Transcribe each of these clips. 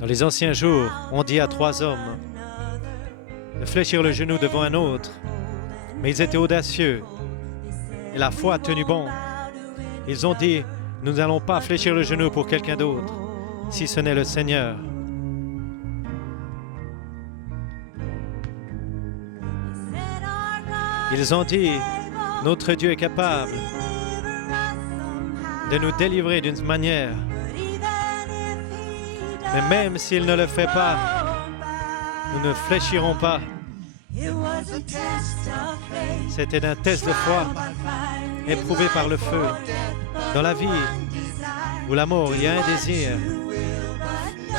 Dans les anciens jours, on dit à 3 hommes de fléchir le genou devant un autre, mais ils étaient audacieux et la foi a tenu bon. Ils ont dit, nous n'allons pas fléchir le genou pour quelqu'un d'autre, si ce n'est le Seigneur. Ils ont dit, notre Dieu est capable de nous délivrer d'une manière. Mais même s'il ne le fait pas, nous ne fléchirons pas. C'était un test de foi, éprouvé par le feu. Dans la vie ou la mort, il y a un désir.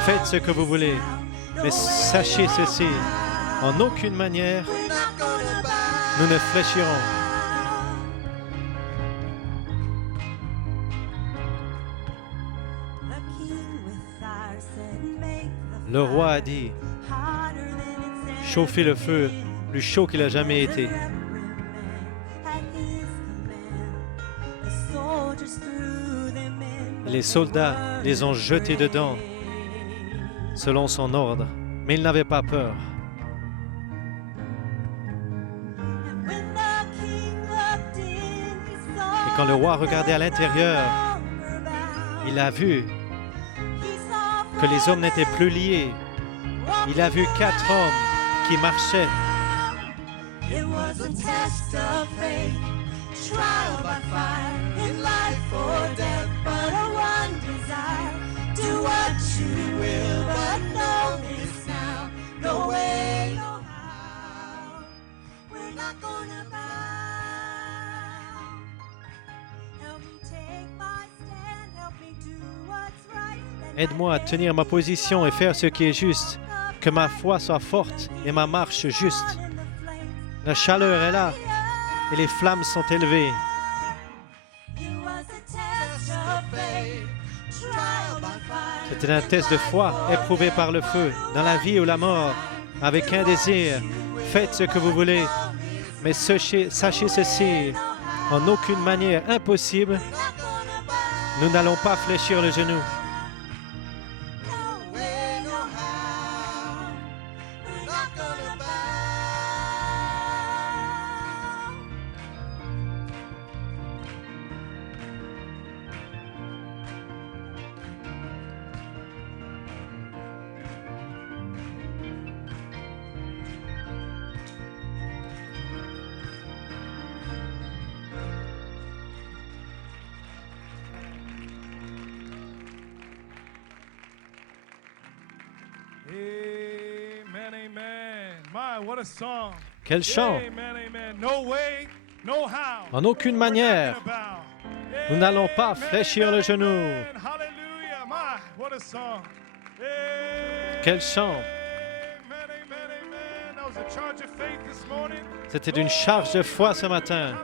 Faites ce que vous voulez, mais sachez ceci, en aucune manière, nous ne fléchirons. Le roi a dit, chauffez le feu plus chaud qu'il a jamais été. Les soldats les ont jetés dedans selon son ordre, mais ils n'avaient pas peur. Et quand le roi regardait à l'intérieur, il a vu que les hommes n'étaient plus liés. Il a vu 4 hommes qui marchaient. Aide-moi à tenir ma position et faire ce qui est juste, que ma foi soit forte et ma marche juste. La chaleur est là et les flammes sont élevées. C'était un test de foi éprouvé par le feu, dans la vie ou la mort, avec un désir. Faites ce que vous voulez, mais sachez ceci, en aucune manière impossible, nous n'allons pas fléchir le genou. Amen, amen. My, what a song. Quel chant! Amen, amen. No way, no how. En aucune manière, nous n'allons pas fléchir le genou. Hallelujah. My, what a song. Quel chant! Amen, amen, amen. That was a charge of faith this morning. C'était une charge de foi ce matin.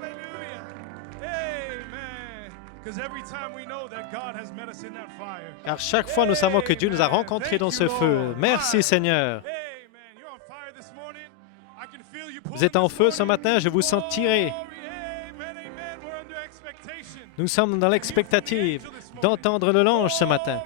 Car chaque fois, nous savons que Dieu nous a rencontrés dans ce feu. Merci, Seigneur. Vous êtes en feu ce matin, je vous sens tirer. Nous sommes dans l'expectative d'entendre le louange ce matin.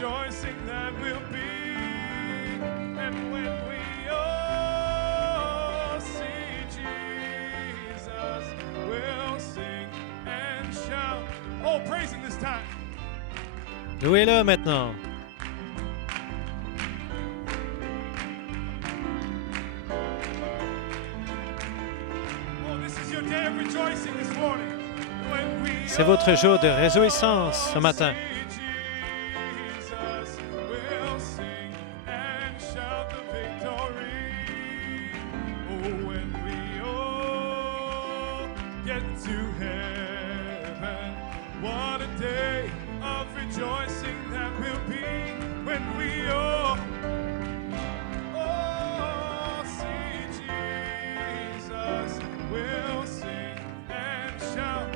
rejoicing that will be. And when we all see Jesus, we'll sing and shout. Oh, praise him this time. Louez-le maintenant. Oh, this is your day of rejoicing this morning. When we C'est votre jour de réjouissance ce matin. Jesus, we'll sing and shout the victory. Oh, when we all get to heaven, what a day of rejoicing that will be. When we all see Jesus, we'll sing and shout.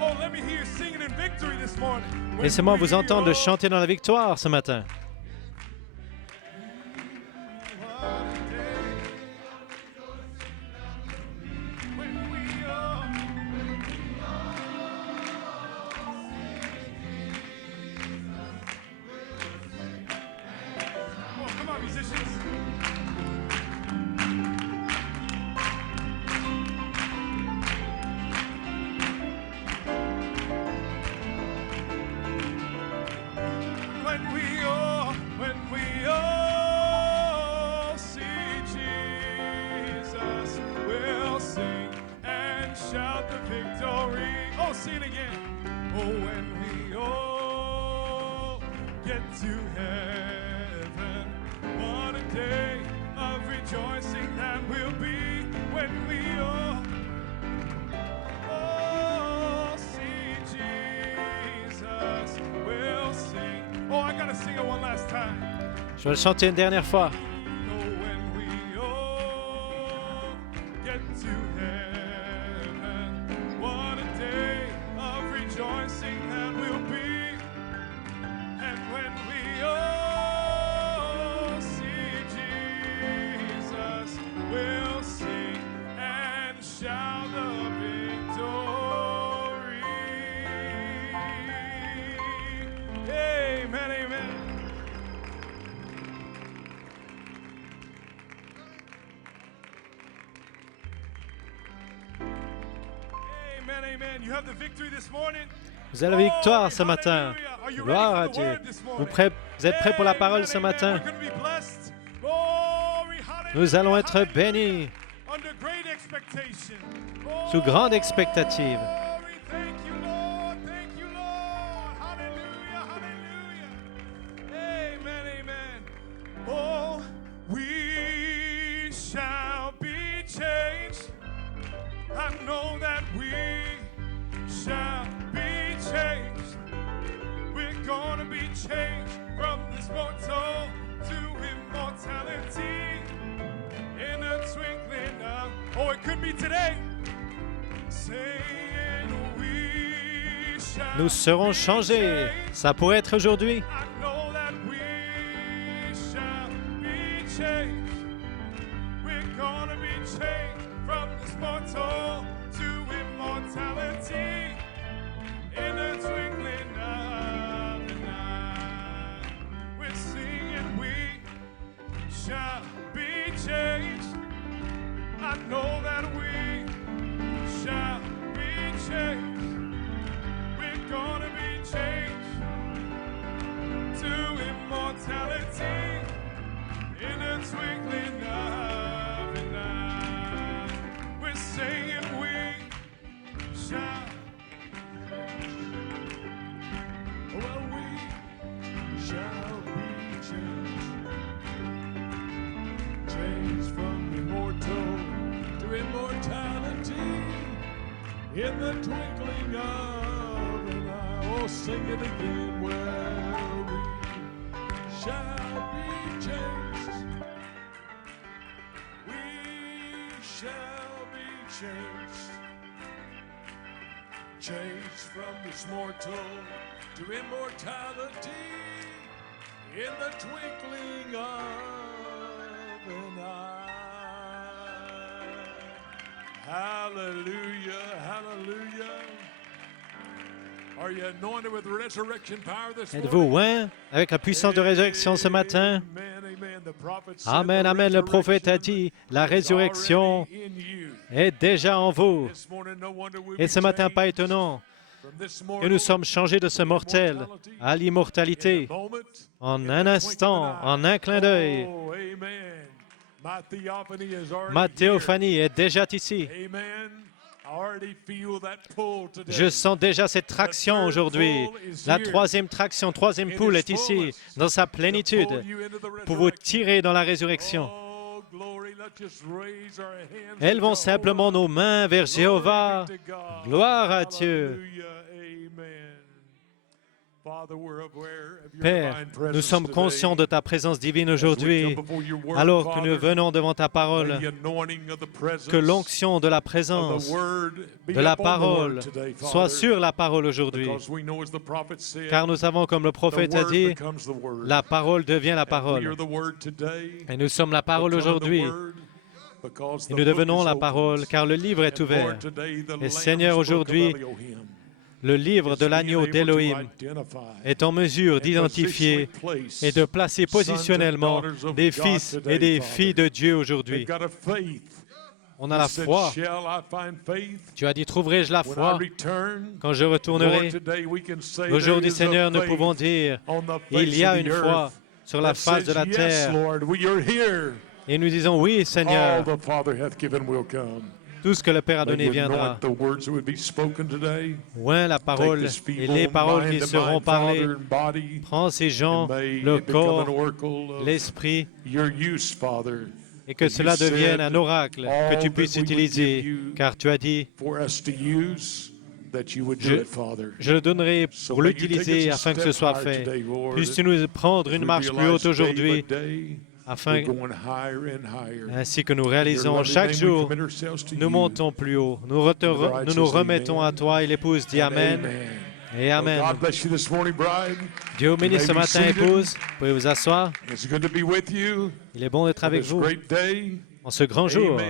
Oh, let me hear you singing in victory this morning. When Laissez-moi vous we entendre all- chanter dans la victoire ce matin. What a day. When we all Oh, come on, musicians. When we all see Jesus, we'll sing and shout the victory. Oh, sing it again. Oh, when we all get to heaven, what a day of rejoicing that will be. When we all see Jesus, we'll sing. Oh, I gotta sing it one last time. Je vais le chanter une dernière fois. Oh, when we all get to heaven, what a day of rejoicing that will be. And when we all see Jesus, we'll sing and shout the victory. Amen, amen. Amen, amen. You have the victory this morning. Vous avez la victoire ce matin. Gloire à Dieu. Vous êtes prêts pour la parole ce matin? Nous allons être bénis sous grande expectative. Oh, we shall be changed. I know that we shall be changed. We're gonna be changed from this mortal to immortality in a twinkling of. Oh, it could be today. Saying we shall. Nous serons changés. Ça pourrait être aujourd'hui. I know that we shall be changed. We're gonna be changed from this mortal to immortality in a twinkling of an eye. We're singing we shall be changed. I know that we shall be changed. We're gonna be changed to immortality in a twinkling of an eye. We're saying we shall. Well, we shall be changed. Changed from immortal to immortality in the twinkling of an eye. Oh, sing it again. Well, we shall be changed. We shall be changed. Changed from this mortal to immortality in the twinkling of an eye. Hallelujah, hallelujah. Are you anointed with resurrection power this Êtes-vous morning? oint avec la puissance de résurrection ce matin? Amen, amen. The prophet said Amen, the amen. Le prophète a resurrection dit, la is résurrection already in you. est déjà en vous. This morning, no wonder we'll Et be ce matin, pas changed étonnant from this que mortal nous sommes changés de ce mortel à in l'immortalité a moment, en in un the instant, twinkling of en an eye. un clin d'œil. Oh, amen. My theophany is already Ma here. théophanie est déjà ici. Amen. I already feel that pull today. Je sens déjà cette traction aujourd'hui. La troisième traction, troisième poule est ici, dans sa To plénitude, pull you into the pour vous resurrection. tirer dans la résurrection. Oh, glory. Let's just raise our hands to Élevons Jehovah. simplement nos mains vers Jéhovah. Glory be to God. Gloire à Dieu. Hallelujah. Amen. Father, we're aware of your Père, divine presence nous sommes today. conscients de ta présence divine aujourd'hui. Alors que nous venons devant ta parole, que l'onction de la présence, de la parole, soit sur la parole aujourd'hui. Car nous savons, comme le prophète a dit, la parole devient la parole. Et nous sommes la parole aujourd'hui. Et nous devenons la parole, car le livre est ouvert. Et Seigneur, aujourd'hui, le livre de l'agneau d'Élohim est en mesure d'identifier et de placer positionnellement des fils et des filles de Dieu aujourd'hui. On a la foi. Tu as dit, trouverai-je la foi quand je retournerai? Aujourd'hui, Seigneur, nous pouvons dire, il y a une foi sur la face de la terre. Et nous disons, oui, Seigneur, tout ce que le Père a donné viendra. Oint la parole et les paroles qui seront parlées. Prends ces gens, le corps, l'esprit, et que cela devienne un oracle que tu puisses utiliser, car tu as dit, je le donnerai pour l'utiliser afin que ce soit fait. Puisses-tu nous prendre une marche plus haute aujourd'hui, afin ainsi que nous réalisons chaque jour, nous montons plus haut. Nous nous remettons à toi et l'épouse dit Amen et Amen. Dieu vous bénisse ce matin, épouse. Vous pouvez vous asseoir. Il est bon d'être avec vous en ce grand jour,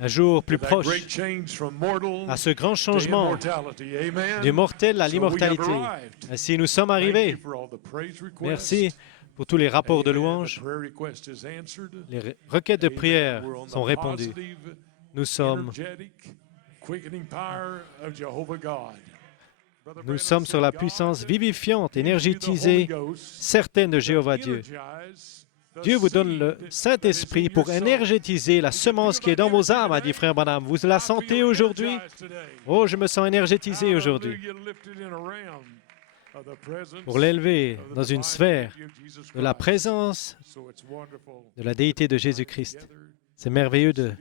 un jour plus proche à ce grand changement du mortel à l'immortalité. Ainsi, nous sommes arrivés. Merci pour tous les rapports de louange. Les requêtes de prière sont répondues. Nous sommes sur la puissance vivifiante, énergétisée, certaine de Jéhovah Dieu. Dieu vous donne le Saint-Esprit pour énergétiser la semence qui est dans vos âmes, a dit Frère Branham. Vous la sentez aujourd'hui? Oh, je me sens énergétisé aujourd'hui. Pour l'élever dans une sphère de la présence de la déité de Jésus-Christ. C'est merveilleux de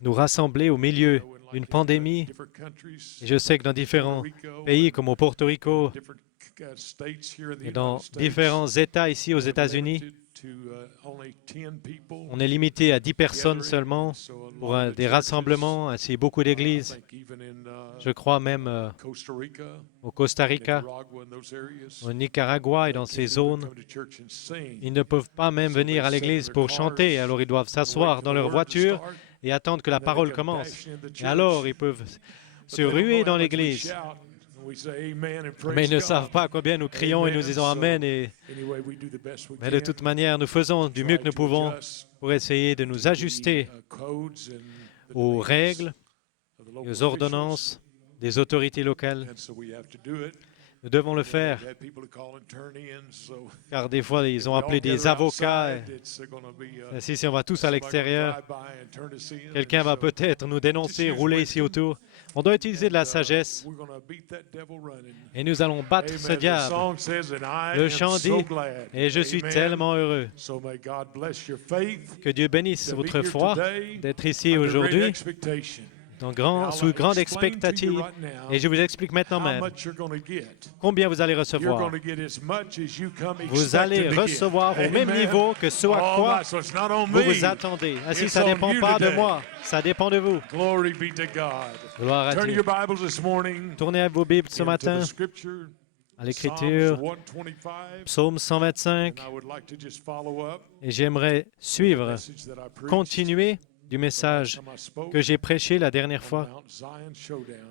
nous rassembler au milieu d'une pandémie. Et je sais que dans différents pays, comme au Porto Rico et dans différents États ici aux États-Unis, on est limité à 10 personnes seulement pour des rassemblements, ainsi beaucoup d'églises. Je crois même au Costa Rica, au Nicaragua et dans ces zones. Ils ne peuvent pas même venir à l'église pour chanter, alors ils doivent s'asseoir dans leur voiture et attendre que la parole commence. Et alors ils peuvent se ruer dans l'église. Mais ils ne savent pas combien nous crions et nous disons Amen. Mais de toute manière, nous faisons du mieux que nous pouvons pour essayer de nous ajuster aux règles et aux ordonnances des autorités locales. Nous devons le faire, car des fois, ils ont appelé des avocats. Si on va tous à l'extérieur, quelqu'un va peut-être nous dénoncer, rouler ici autour. On doit utiliser de la sagesse et nous allons battre ce diable. Le chant dit, et je suis tellement heureux. Que Dieu bénisse votre foi d'être ici aujourd'hui. Sous grande expectative, et je vous explique maintenant même combien vous allez recevoir. Vous allez recevoir au même niveau que ce à quoi vous vous attendez. Ainsi, ça ne dépend pas de moi, ça dépend de vous. Gloire à Dieu. Tournez vos Bibles ce matin à l'Écriture, Psaume 125, et j'aimerais suivre, continuer du message que j'ai prêché la dernière fois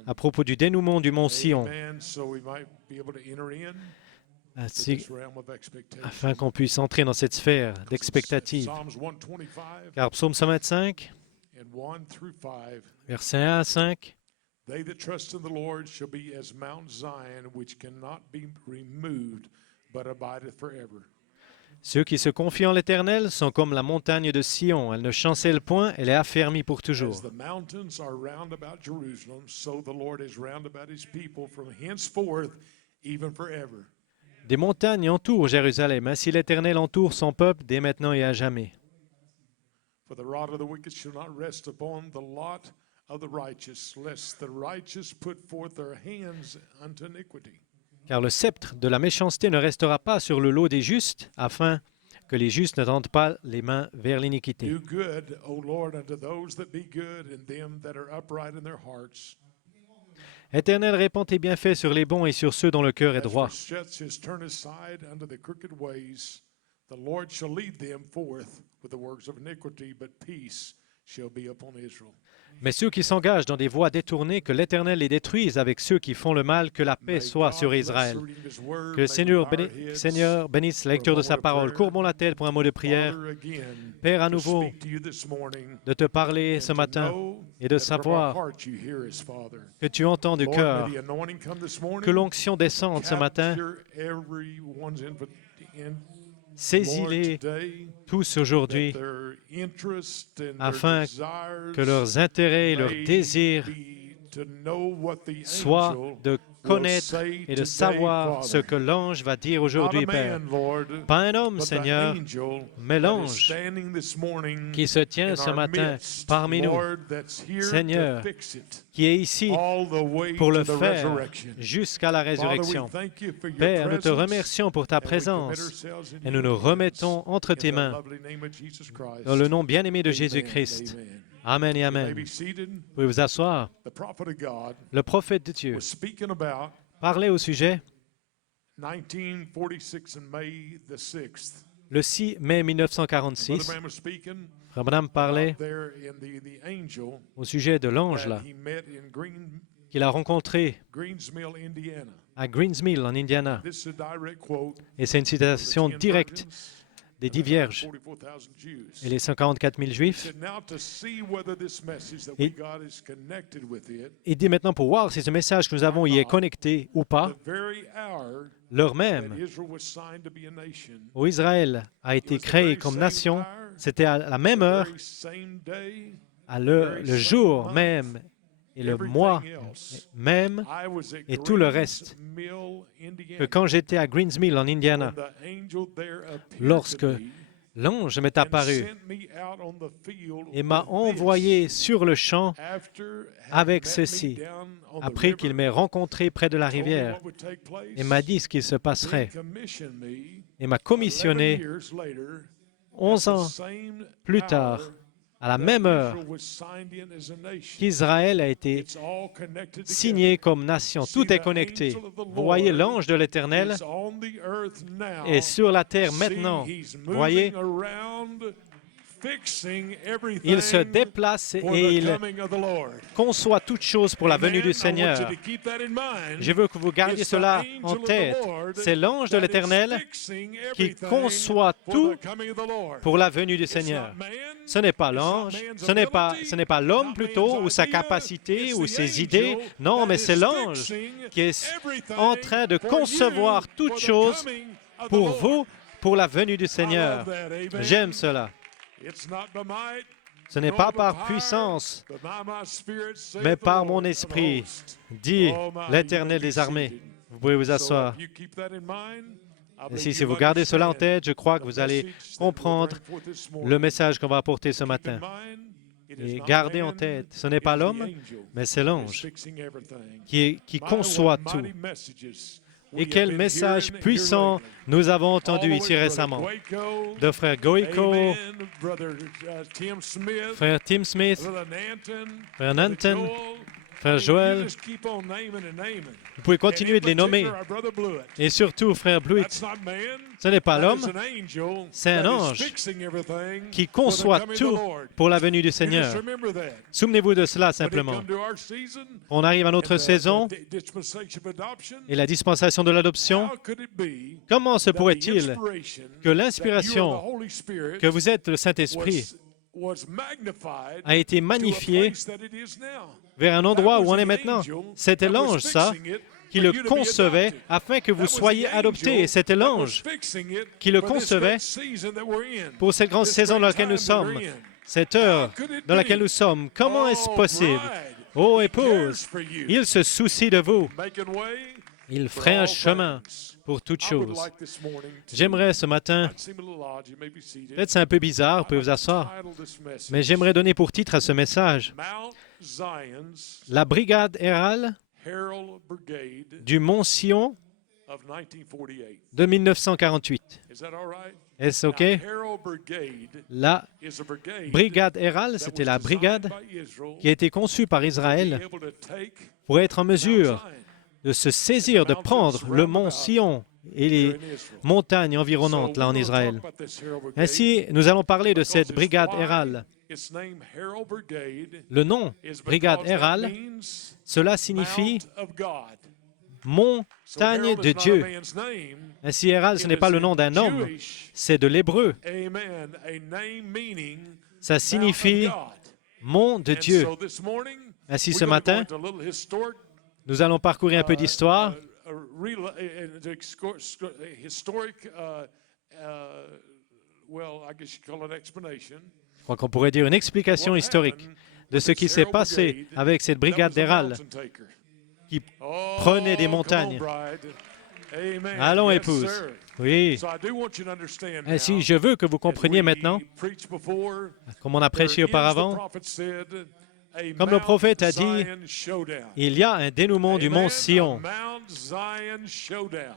à propos du dénouement du mont Sion, afin qu'on puisse entrer dans cette sphère d'expectative. Car Psaume 125, versets 1 à 5, They that trust in the Lord shall be as Mount Zion, which cannot be removed, but abideth forever. ceux qui se confient en l'Éternel sont comme la montagne de Sion. Elle ne chancelle point, elle est affermie pour toujours. As the mountains are round about Jerusalem, so the Lord is round about his people from henceforth, even forever. Des montagnes entourent Jérusalem, ainsi l'Éternel entoure son peuple dès maintenant et à jamais. For the rod of the wicked shall not rest upon the lot of the righteous, lest the righteous put forth their hands unto iniquity. Car le sceptre de la méchanceté ne restera pas sur le lot des justes, afin que les justes ne tendent pas les mains vers l'iniquité. Do good, O Lord, unto those that be good, and them that are upright in their hearts. Éternel, répands tes bienfaits sur les bons et sur ceux dont le cœur est droit. As for such as turn aside unto the crooked ways, the Lord shall lead them forth with the works of iniquity, but peace shall be upon Israel. Mais ceux qui s'engagent dans des voies détournées, que l'Éternel les détruise avec ceux qui font le mal, que la paix soit sur Israël. Que le Seigneur bénisse la lecture de sa parole. Courbons la tête pour un mot de prière. Père, à nouveau, de te parler ce matin et de savoir que tu entends du cœur. Que l'onction descende ce matin. Saisis-les tous aujourd'hui afin que leurs intérêts et leurs désirs soient de connaître et de savoir ce que l'ange va dire aujourd'hui, Père. Pas un homme, Seigneur, mais l'ange qui se tient ce matin parmi nous, Seigneur, qui est ici pour le faire jusqu'à la résurrection. Père, nous te remercions pour ta présence et nous nous remettons entre tes mains dans le nom bien-aimé de Jésus-Christ. Amen et Amen. Vous pouvez vous asseoir. Le prophète de Dieu parlait au sujet le 6 mai 1946. Frère Branham parlait au sujet de l'ange là qu'il a rencontré à Greensmill en Indiana. Et c'est une citation directe des 10 vierges et les 144 000 juifs. Il dit maintenant pour voir si ce message que nous avons y est connecté ou pas, l'heure même où Israël a été créé comme nation, c'était à la même heure, le jour même et le mois même et tout le reste, que quand j'étais à Greensmill en Indiana, lorsque l'ange m'est apparu et m'a envoyé sur le champ avec ceci, après qu'il m'ait rencontré près de la rivière et m'a dit ce qu'il se passerait, et m'a commissionné 11 ans plus tard, à la même heure qu'Israël a été signé comme nation. Tout est connecté. Vous voyez, l'ange de l'Éternel est sur la terre maintenant. Vous voyez, il se déplace et il conçoit toutes choses pour la venue du Seigneur. Je veux que vous gardiez cela en tête. C'est l'ange de l'Éternel qui conçoit tout pour la venue du Seigneur. Ce n'est pas l'ange, ce n'est pas l'homme plutôt, ou sa capacité, ou ses idées. Non, mais c'est l'ange qui est en train de concevoir toutes choses pour vous, pour la venue du Seigneur. J'aime cela. Ce n'est pas par puissance, mais par mon esprit, dit l'Éternel des armées. Vous pouvez vous asseoir. Et si vous gardez cela en tête, je crois que vous allez comprendre le message qu'on va apporter ce matin. Et gardez en tête, ce n'est pas l'homme, mais c'est l'ange qui conçoit tout. Et quel message puissant nous avons entendu ici récemment de frère Goiko, frère Tim Smith, frère Nanton, Frère Joël, vous pouvez continuer de les nommer. Et surtout, frère Blewett, ce n'est pas l'homme, c'est un ange qui conçoit tout pour la venue du Seigneur. Souvenez-vous de cela simplement. On arrive à notre saison et la dispensation de l'adoption. Comment se pourrait-il que l'inspiration que vous êtes le Saint-Esprit a été magnifiée vers un endroit où on est maintenant? C'était l'ange, ça, qui le concevait afin que vous soyez adoptés. Et c'était l'ange qui le concevait pour cette grande saison dans laquelle nous sommes, cette heure dans laquelle nous sommes. Comment est-ce possible? Ô épouse, il se soucie de vous. Il ferait un chemin pour toutes choses. J'aimerais ce matin, peut-être c'est un peu bizarre, vous pouvez vous asseoir, mais j'aimerais donner pour titre à ce message la brigade hérale du Mont Sion de 1948. Est-ce OK? La brigade hérale, c'était la brigade qui a été conçue par Israël pour être en mesure de se saisir, de prendre le mont Sion et les montagnes environnantes là en Israël. Ainsi, nous allons parler de cette brigade hérale. Le nom brigade hérale, cela signifie montagne de Dieu. Ainsi, hérale, ce n'est pas le nom d'un homme, c'est de l'hébreu. Ça signifie mont de Dieu. Ainsi, ce matin, nous allons parcourir un peu d'histoire. Je crois qu'on pourrait dire une explication historique de ce qui s'est passé avec cette brigade d'hérale qui prenait des montagnes. Allons, épouse. Oui. Ainsi, je veux que vous compreniez maintenant, comme on a prêché auparavant, comme le prophète a dit, il y a un dénouement du mont Sion.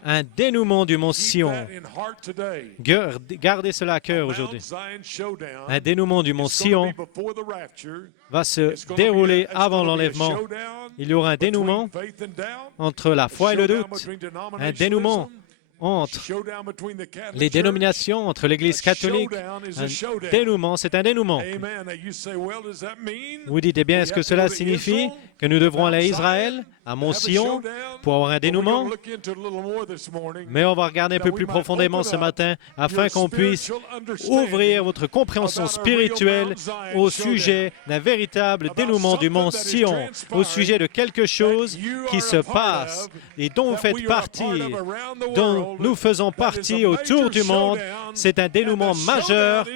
Un dénouement du mont Sion. Gardez cela à cœur aujourd'hui. Un dénouement du mont Sion va se dérouler avant l'enlèvement. Il y aura un dénouement entre la foi et le doute. Un dénouement entre les dénominations, entre l'Église catholique. Un dénouement, c'est un dénouement. Vous dites, eh bien, est-ce que cela signifie que nous devrons aller à Israël, à Mont-Sion, pour avoir un dénouement? Mais on va regarder un peu plus profondément ce matin afin qu'on puisse ouvrir votre compréhension spirituelle au sujet d'un véritable dénouement du mont Sion, au sujet de quelque chose qui se passe et dont vous faites partie, dont nous faisons partie autour du monde. C'est un dénouement majeur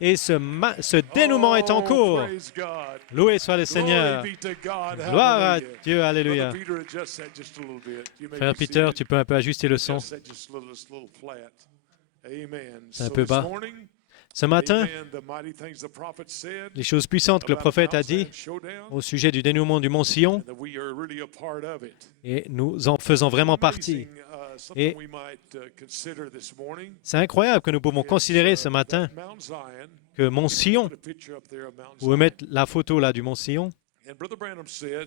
et ce dénouement est en cours. Loué soit le Seigneur. Gloire à Dieu. Alléluia. Frère Peter, tu peux un peu ajuster le son. C'est un peu bas. Ce matin, les choses puissantes que le prophète a dit au sujet du dénouement du mont Sion, et nous en faisons vraiment partie. Et c'est incroyable que nous pouvons considérer ce matin que Mont Sion, vous pouvez mettre la photo là du Mont Sion,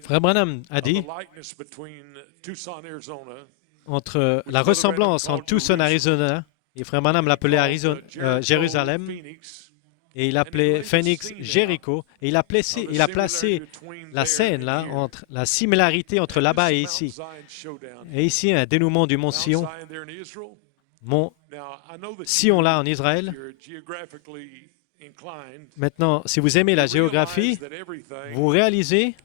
Frère Branham a dit entre la ressemblance entre Tucson, Arizona, et Frère Branham l'appelait Jérusalem, et il appelait Phoenix Jéricho, et il a placé la scène là, entre la similarité entre là-bas et ici. Et ici, un dénouement du mont Sion. Mont Sion là en Israël. Maintenant, si vous aimez la géographie, vous réalisez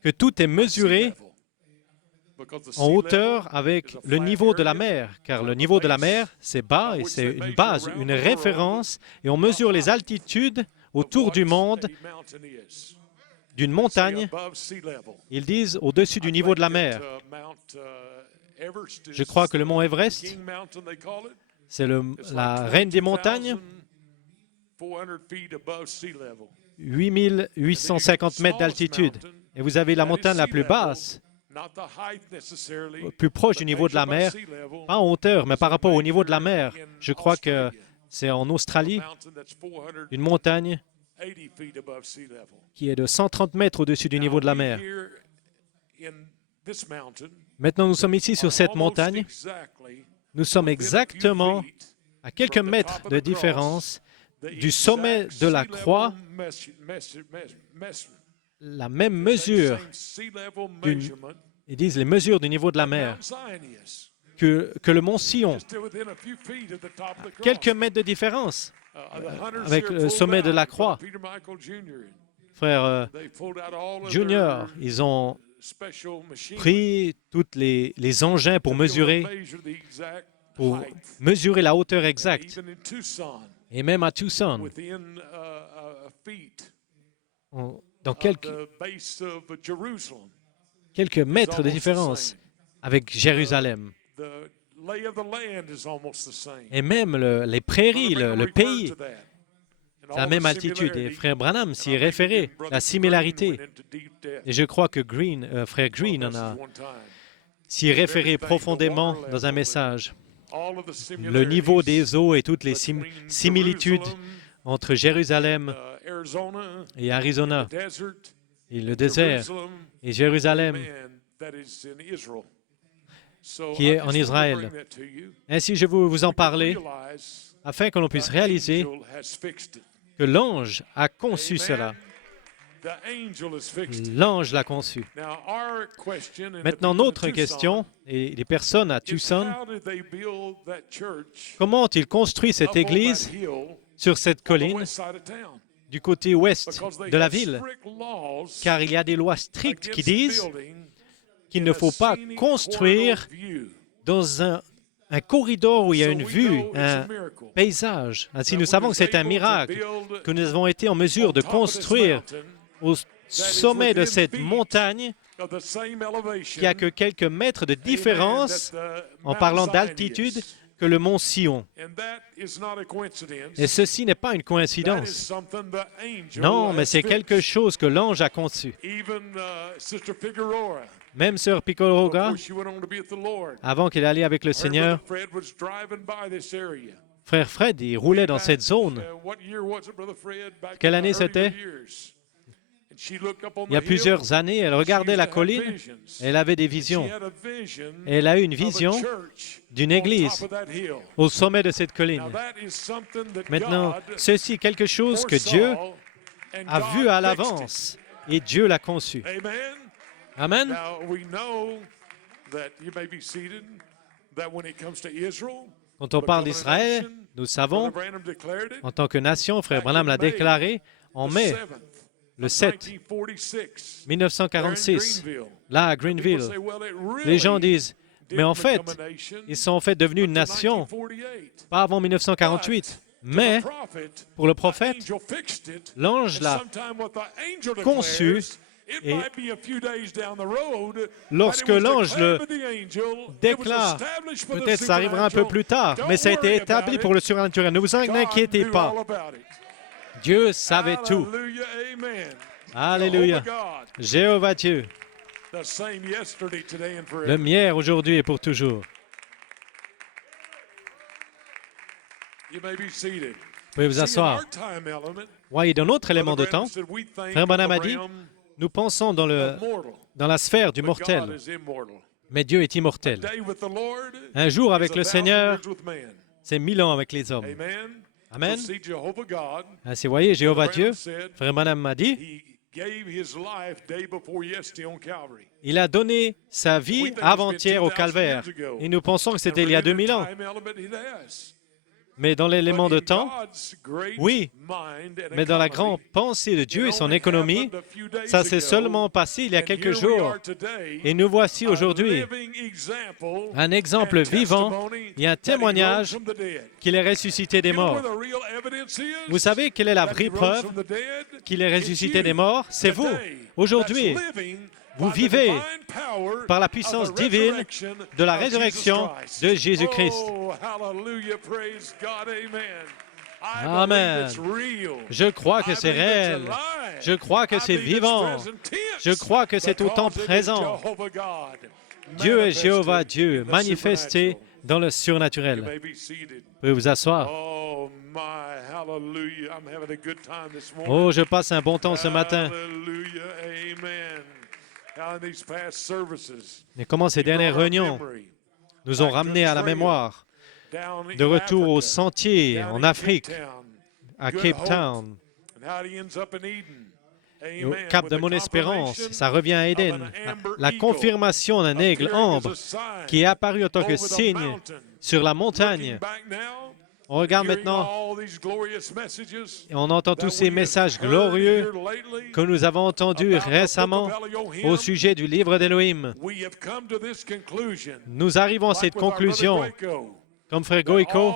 que tout est mesuré en hauteur avec le niveau de la mer, car le niveau de la mer, c'est bas et c'est une base, une référence, et on mesure les altitudes autour du monde d'une montagne. Ils disent au-dessus du niveau de la mer. Je crois que le mont Everest, c'est la reine des montagnes, 8850 mètres d'altitude. Et vous avez la montagne la plus basse, plus proche du niveau de la mer, pas en hauteur, mais par rapport au niveau de la mer. Je crois que c'est en Australie, une montagne 80 feet above sea level. qui est de 130 mètres au-dessus du niveau de la Now, mer. here in this mountain, Maintenant, nous sommes ici sur cette almost montagne. exactly Nous sommes within a few exactement feet à quelques mètres de différence du sommet de la croix, la même mesure, ils disent les mesures du niveau de la mer, que le mont Sion. Quelques mètres de différence avec le sommet de la croix. Frère Junior, ils ont pris tous les engins pour mesurer la hauteur exacte. Et même à Tucson, dans quelques mètres de différence avec Jérusalem. Et même les prairies, le pays, c'est la même altitude. Et Frère Branham s'y est référé, la similarité. Et je crois que Frère Green s'y est référé profondément dans un message. Le niveau des eaux et toutes les similitudes entre Jérusalem et Arizona, et le désert, et Jérusalem, qui est en Israël. Ainsi, je veux vous en parler afin que l'on puisse réaliser que l'ange a conçu cela. L'ange l'a conçu. Maintenant, notre question, et les personnes à Tucson, comment ont-ils construit cette église sur cette colline du côté ouest de la ville? Car il y a des lois strictes qui disent qu'il ne faut pas construire dans un corridor où il y a une vue, un paysage. Ainsi, nous savons que c'est un miracle que nous avons été en mesure de construire au sommet de cette montagne qui a que quelques mètres de différence en parlant d'altitude que le mont Sion. Et ceci n'est pas une coïncidence. Non, mais c'est quelque chose que l'ange a conçu. Même Sœur Picoroga, avant qu'il allait avec le Seigneur, Frère Fred, il roulait dans cette zone. Quelle année c'était? Il y a plusieurs années, elle regardait la colline, elle avait des visions. Elle a eu une vision d'une église au sommet de cette colline. Maintenant, ceci est quelque chose que Dieu a vu à l'avance et Dieu l'a conçu. Amen. Quand on parle d'Israël, nous savons, en tant que nation, Frère Branham l'a déclaré en mai, le 7, 1946, là à Greenville. Les gens disent, mais en fait, ils sont en fait devenus une nation, pas avant 1948. Mais, pour le prophète, l'ange l'a conçu et lorsque l'ange le déclare, peut-être ça arrivera un peu plus tard, mais ça a été établi pour le surnaturel. Ne vous en inquiétez pas. Dieu savait tout. Alléluia. Jéhovah Dieu, le hier, aujourd'hui et pour toujours. Vous pouvez vous asseoir. Voyez, dans notre élément de temps, Frère Branham a dit, nous pensons dans la sphère du mortel, mais Dieu est immortel. Un jour avec le Seigneur, c'est 1000 ans avec les hommes. Amen. Ainsi, voyez, Jéhovah Dieu, Frère Branham m'a dit, il a donné sa vie avant-hier au calvaire. Et nous pensons que c'était il y a 2000 ans. Mais dans l'élément de temps, oui, mais dans la grande pensée de Dieu et son économie, ça s'est seulement passé il y a quelques jours. Et nous voici aujourd'hui un exemple vivant et un témoignage qu'il est ressuscité des morts. Vous savez quelle est la vraie preuve qu'il est ressuscité des morts? C'est vous. Aujourd'hui, vous vivez par la puissance divine de la résurrection de Jésus-Christ. Amen. Je crois que c'est réel. Je crois que c'est vivant. Je crois que c'est au temps présent. Dieu est Jéhovah Dieu, manifesté dans le surnaturel. Vous pouvez vous asseoir. Oh my, hallelujah. I'm having a good time this morning. Oh, je passe un bon temps ce matin. Hallelujah, amen. How these past services, Et comment ces dernières réunions nous ont ramenés à la mémoire, de retour au sentier en Afrique, à Cape Town, au Cap de Mon-Espérance, ça revient à Éden. La confirmation d'un aigle ambre qui est apparu en tant que signe sur la montagne. On regarde maintenant et on entend tous ces messages glorieux que nous avons entendus récemment au sujet du livre d'Élohim. Nous arrivons à cette conclusion, comme Frère Goïko,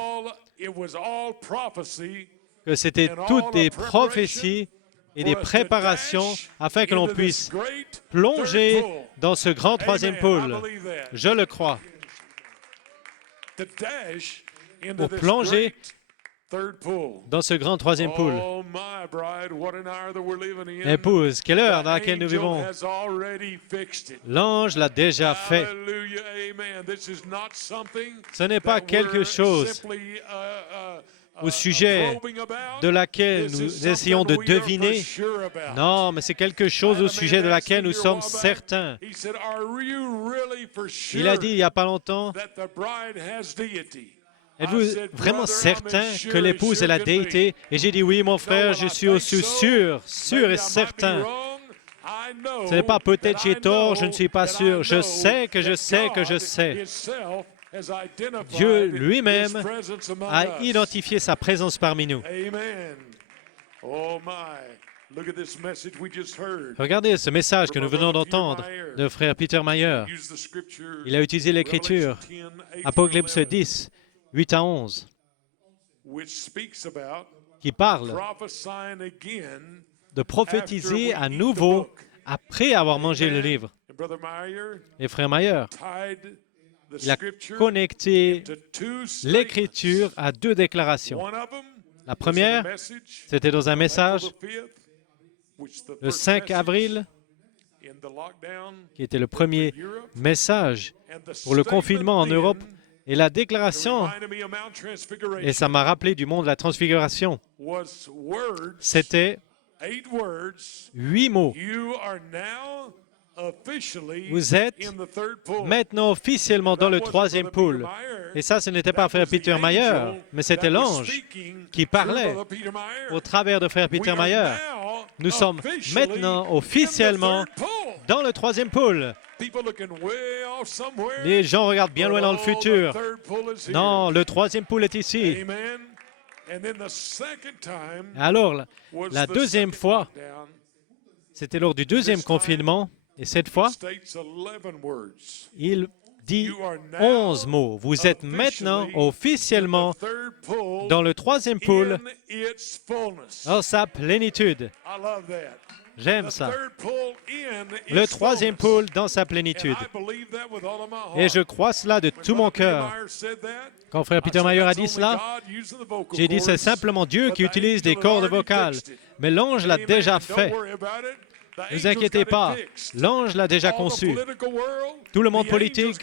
que c'était toutes des prophéties et des préparations afin que l'on puisse plonger dans ce grand troisième pôle. Je le crois. Pour plonger dans ce grand troisième pôle. Épouse, quelle heure dans laquelle nous vivons? L'ange l'a déjà fait. Ce n'est pas quelque chose au sujet de laquelle nous essayons de deviner. Non, mais c'est quelque chose au sujet de laquelle nous sommes certains. Il a dit il n'y a pas longtemps, êtes-vous vraiment certain que l'épouse est la déité? Et j'ai dit oui, mon frère, je suis aussi sûr et certain. Ce n'est pas peut-être j'ai tort, je ne suis pas sûr. Je sais que je sais que je sais. Dieu lui-même a identifié sa présence parmi nous. Regardez ce message que nous venons d'entendre de frère Peter Mayer. Il a utilisé l'Écriture, Apocalypse 10, 8 à 11, qui parle de prophétiser à nouveau après avoir mangé le livre. Et frère Mayer, il a connecté l'Écriture à deux déclarations. La première, c'était dans un message le 5 avril, qui était le premier message pour le confinement en Europe. Et la déclaration, et ça m'a rappelé du monde de la transfiguration, c'était 8 mots. Vous êtes maintenant officiellement dans le troisième pôle. Et ça, ce n'était pas frère Peter Mayer, mais c'était l'ange qui parlait au travers de frère Peter Mayer. Nous sommes maintenant officiellement dans le troisième pôle. Les gens regardent bien loin dans le futur. Non, le troisième pôle est ici. Alors, la deuxième fois, c'était lors du deuxième confinement, et cette fois, il dit 11 mots. Vous êtes maintenant officiellement dans le troisième pôle dans sa plénitude. J'aime ça. Le troisième pôle dans sa plénitude. Et je crois cela de tout mon cœur. Quand frère Peter Mayer a dit cela, j'ai dit c'est simplement Dieu qui utilise des cordes vocales. Mais l'ange l'a déjà fait. Ne vous inquiétez pas, l'ange l'a déjà conçu. Tout le monde politique,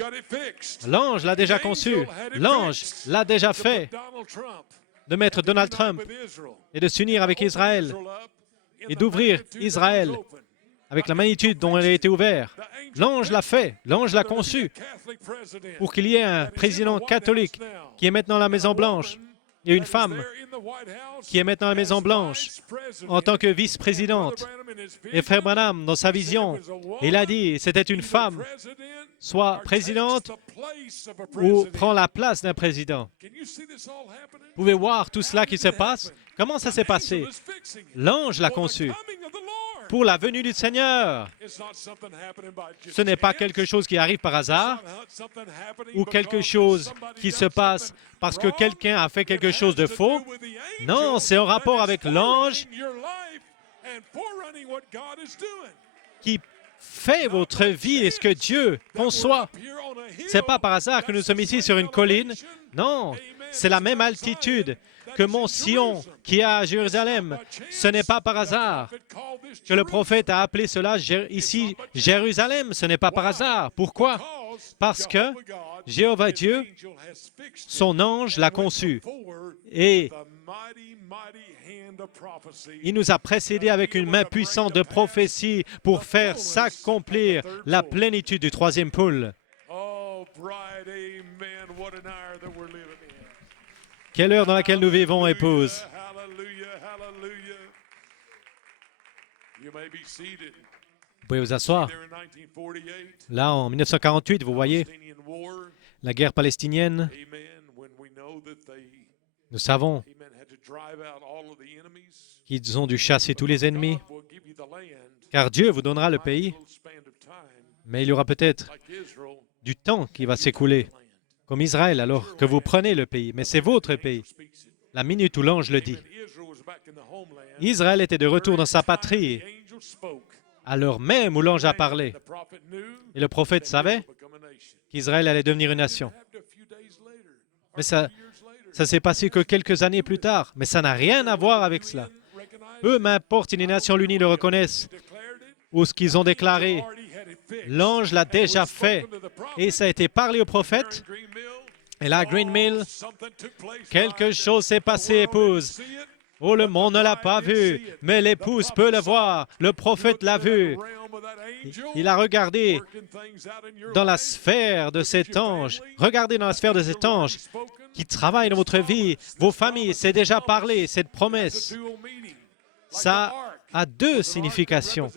l'ange l'a déjà conçu. L'ange l'a déjà fait de mettre Donald Trump et de s'unir avec Israël et d'ouvrir Israël avec la magnitude dont elle a été ouverte. L'ange l'a fait, l'ange l'a conçu pour qu'il y ait un président catholique qui est maintenant à la Maison-Blanche. Il y a une femme qui est maintenant à la Maison-Blanche en tant que vice-présidente. Et frère Branham, dans sa vision, il a dit c'était une femme, soit présidente ou prend la place d'un président. Vous pouvez voir tout cela qui se passe. Comment ça s'est passé? L'ange l'a conçu pour la venue du Seigneur. Ce n'est pas quelque chose qui arrive par hasard ou quelque chose qui se passe parce que quelqu'un a fait quelque chose de faux. Non, c'est en rapport avec l'ange qui fait votre vie et ce que Dieu conçoit. Ce n'est pas par hasard que nous sommes ici sur une colline. Non, c'est la même altitude que Mont Sion qui est à Jérusalem. Ce n'est pas par hasard que le prophète a appelé cela ici Jérusalem. Ce n'est pas par hasard. Pourquoi? Parce que Jéhovah Dieu, son ange l'a conçu. Et il nous a précédés avec une main puissante de prophétie pour faire s'accomplir la plénitude du troisième pôle. Quelle heure dans laquelle nous vivons, épouse? Vous pouvez vous asseoir. Là, en 1948, vous voyez, la guerre palestinienne, nous savons qu'ils ont dû chasser tous les ennemis, car Dieu vous donnera le pays, mais il y aura peut-être du temps qui va s'écouler, comme Israël, alors que vous prenez le pays, mais c'est votre pays. La minute où l'ange le dit. Israël était de retour dans sa patrie, à l'heure même où l'ange a parlé. Et le prophète savait qu'Israël allait devenir une nation. Mais ça s'est passé que quelques années plus tard, mais ça n'a rien à voir avec cela. Peu m'importe si les Nations Unies le reconnaissent ou ce qu'ils ont déclaré. L'ange l'a déjà fait et ça a été parlé au prophète. Et là, à Green Mill, quelque chose s'est passé, épouse. Oh, le monde ne l'a pas vu, mais l'épouse peut le voir. Le prophète l'a vu. Il a regardé dans la sphère de cet ange. Regardez dans la sphère de cet ange qui travaille dans votre vie, vos familles. C'est déjà parlé, cette promesse. Ça a deux significations.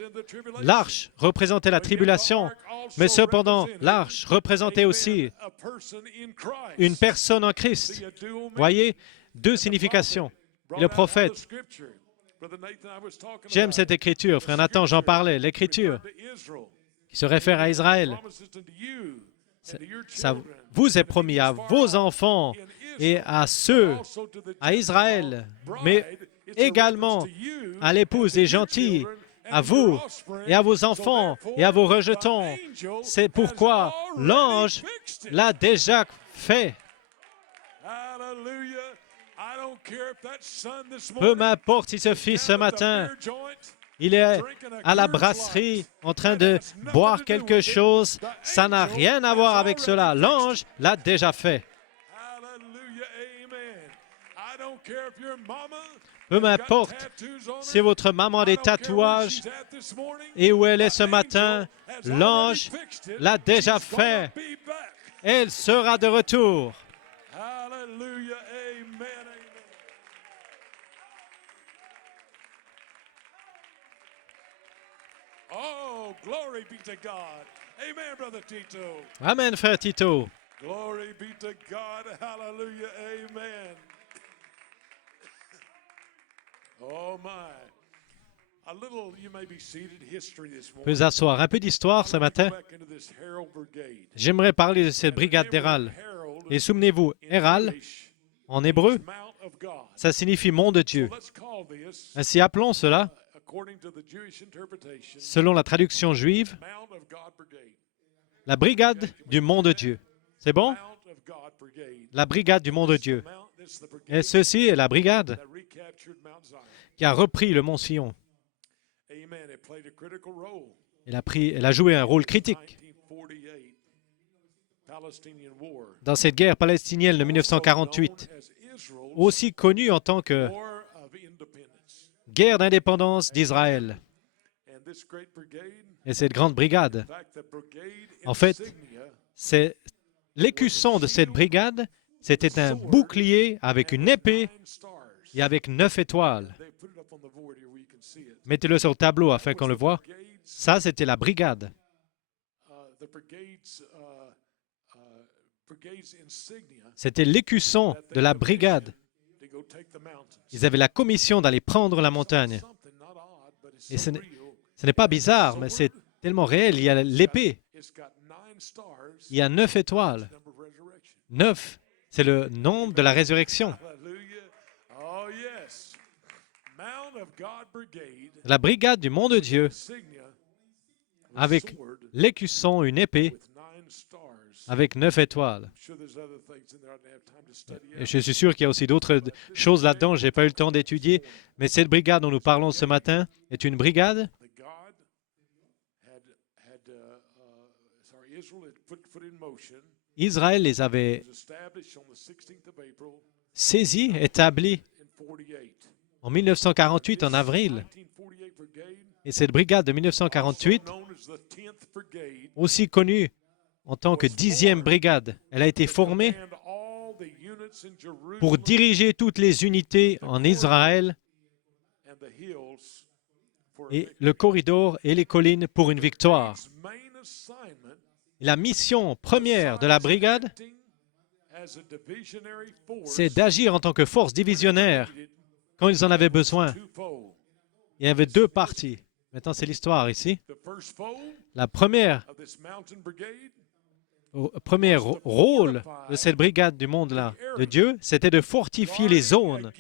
L'arche représentait la tribulation, mais cependant, l'arche représentait aussi une personne en Christ. Voyez, deux significations. Et le prophète, j'aime cette écriture, frère Nathan, j'en parlais, l'écriture qui se réfère à Israël. Ça vous est promis à vos enfants et à ceux, à Israël, mais également à l'épouse des gentils, à vous et à vos enfants et à vos rejetons. C'est pourquoi l'ange l'a déjà fait. Peu m'importe si ce fils ce matin, il est à la brasserie en train de boire quelque chose, ça n'a rien à voir avec cela. L'ange l'a déjà fait. Peu m'importe si votre maman a des tatouages et où elle est ce matin, l'ange l'a déjà fait. Elle sera de retour. Oh, glory be to God. Amen, Brother Tito. Amen, frère Tito. Glory be to God. Hallelujah. Amen. Oh my. A little, you may be seated, history this morning. Vous pouvez asseoir. Un peu d'histoire ce matin. J'aimerais parler de cette brigade d'Héral. Et souvenez-vous, Héral, en hébreu, ça signifie mont de Dieu. Ainsi appelons cela, selon la traduction juive, la brigade du mont de Dieu. C'est bon? La brigade du mont de Dieu. Et ceci est la brigade qui a repris le mont Sion. Elle a joué un rôle critique dans cette guerre palestinienne de 1948, aussi connue en tant que guerre d'indépendance d'Israël. Et cette grande brigade, en fait, c'est l'écusson de cette brigade, c'était un bouclier avec une épée et avec 9 étoiles. Mettez-le sur le tableau afin qu'on le voit. Ça, c'était la brigade. C'était l'écusson de la brigade. Ils avaient la commission d'aller prendre la montagne. Et ce n'est pas bizarre, mais c'est tellement réel. Il y a l'épée. Il y a 9 étoiles. 9, c'est le nombre de la résurrection. La brigade du mont de Dieu, avec l'écusson, une épée, avec 9 étoiles. Et je suis sûr qu'il y a aussi d'autres choses là-dedans, je n'ai pas eu le temps d'étudier, mais cette brigade dont nous parlons ce matin est une brigade Israël les avait saisis, établis en 1948, en avril. Et cette brigade de 1948, aussi connue en tant que 10e brigade, elle a été formée pour diriger toutes les unités en Israël et le corridor et les collines pour une victoire. La mission première de la brigade, c'est d'agir en tant que force divisionnaire quand ils en avaient besoin. Il y avait deux parties. Maintenant, c'est l'histoire ici. La premier rôle de cette brigade du monde-là, de Dieu, c'était de fortifier les zones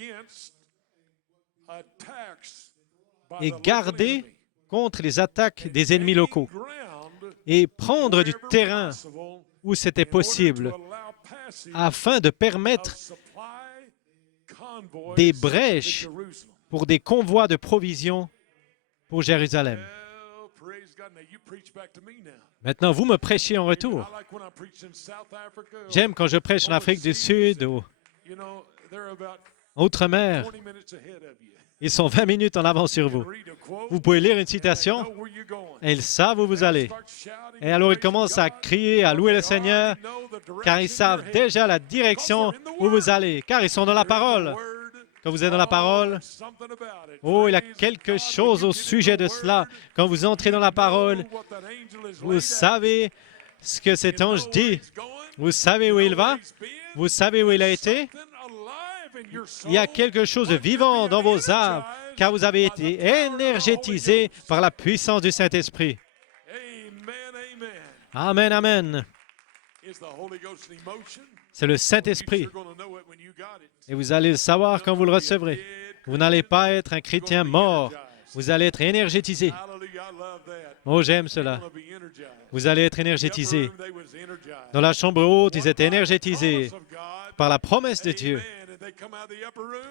et garder contre les attaques des ennemis locaux et prendre du terrain où c'était possible afin de permettre des brèches pour des convois de provisions pour Jérusalem. Maintenant, vous me prêchez en retour. J'aime quand je prêche en Afrique du Sud ou en Outre-mer. Ils sont 20 minutes en avance sur vous. Vous pouvez lire une citation et ils savent où vous allez. Et alors ils commencent à crier, à louer le Seigneur, car ils savent déjà la direction où vous allez, car ils sont dans la parole. Quand vous êtes dans la parole, oh, il y a quelque chose au sujet de cela. Quand vous entrez dans la parole, vous savez ce que cet ange dit. Vous savez où il va. Vous savez où il a été. Il y a quelque chose de vivant dans vos âmes, car vous avez été énergétisés par la puissance du Saint-Esprit. Amen, amen. C'est le Saint-Esprit. Et vous allez le savoir quand vous le recevrez. Vous n'allez pas être un chrétien mort. Vous allez être énergétisé. Oh, j'aime cela. Vous allez être énergétisé. Dans la chambre haute, ils étaient énergétisés par la promesse de Dieu.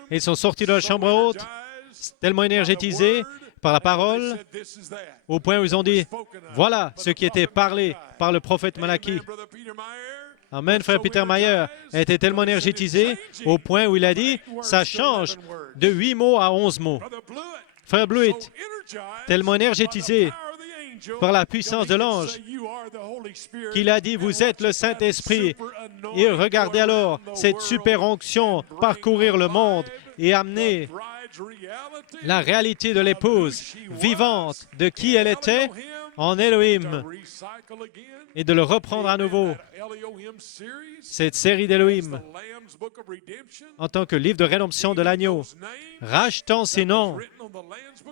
Et ils sont sortis de la chambre haute, tellement énergétisés par la parole, au point où ils ont dit, voilà ce qui était parlé par le prophète Malachie. Amen, frère Peter Mayer a été tellement énergétisé au point où il a dit, ça change de 8 mots à 11 mots. Frère Blewett, tellement énergétisé par la puissance de l'ange, qu'il a dit, vous êtes le Saint-Esprit. Et regardez alors cette super onction parcourir le monde et amener la réalité de l'épouse vivante de qui elle était en Elohim et de le reprendre à nouveau. Cette série d'Elohim en tant que livre de rédemption de l'agneau, rachetant ces noms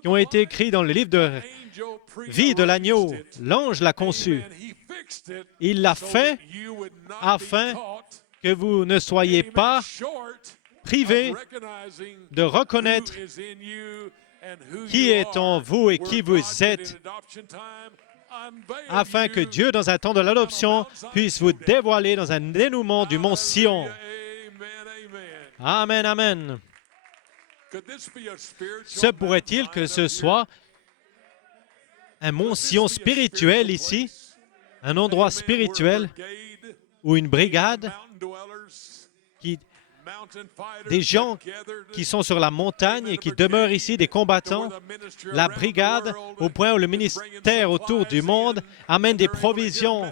qui ont été écrits dans le livre de vie de l'agneau. L'ange l'a conçu. Il l'a fait afin que vous ne soyez pas privés de reconnaître qui est en vous et qui vous êtes, afin que Dieu, dans un temps de l'adoption, puisse vous dévoiler dans un dénouement du mont Sion. Amen, amen. Se pourrait-il que ce soit un mont Sion spirituel ici, un endroit spirituel où une brigade, des gens qui sont sur la montagne et qui demeurent ici, des combattants, la brigade, au point où le ministère autour du monde amène des provisions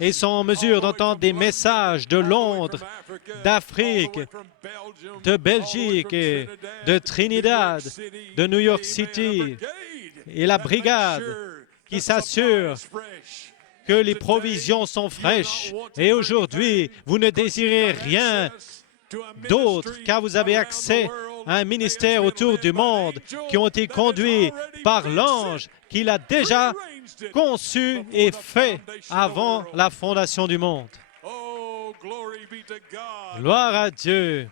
et sont en mesure d'entendre des messages de Londres, d'Afrique, de Belgique, et de Trinidad, de New York City, et la brigade qui s'assure que les provisions sont fraîches. Et aujourd'hui, vous ne désirez rien d'autre, car vous avez accès à un ministère autour du monde qui ont été conduits par l'ange qu'il a déjà conçu et fait avant la fondation du monde. Gloire à Dieu.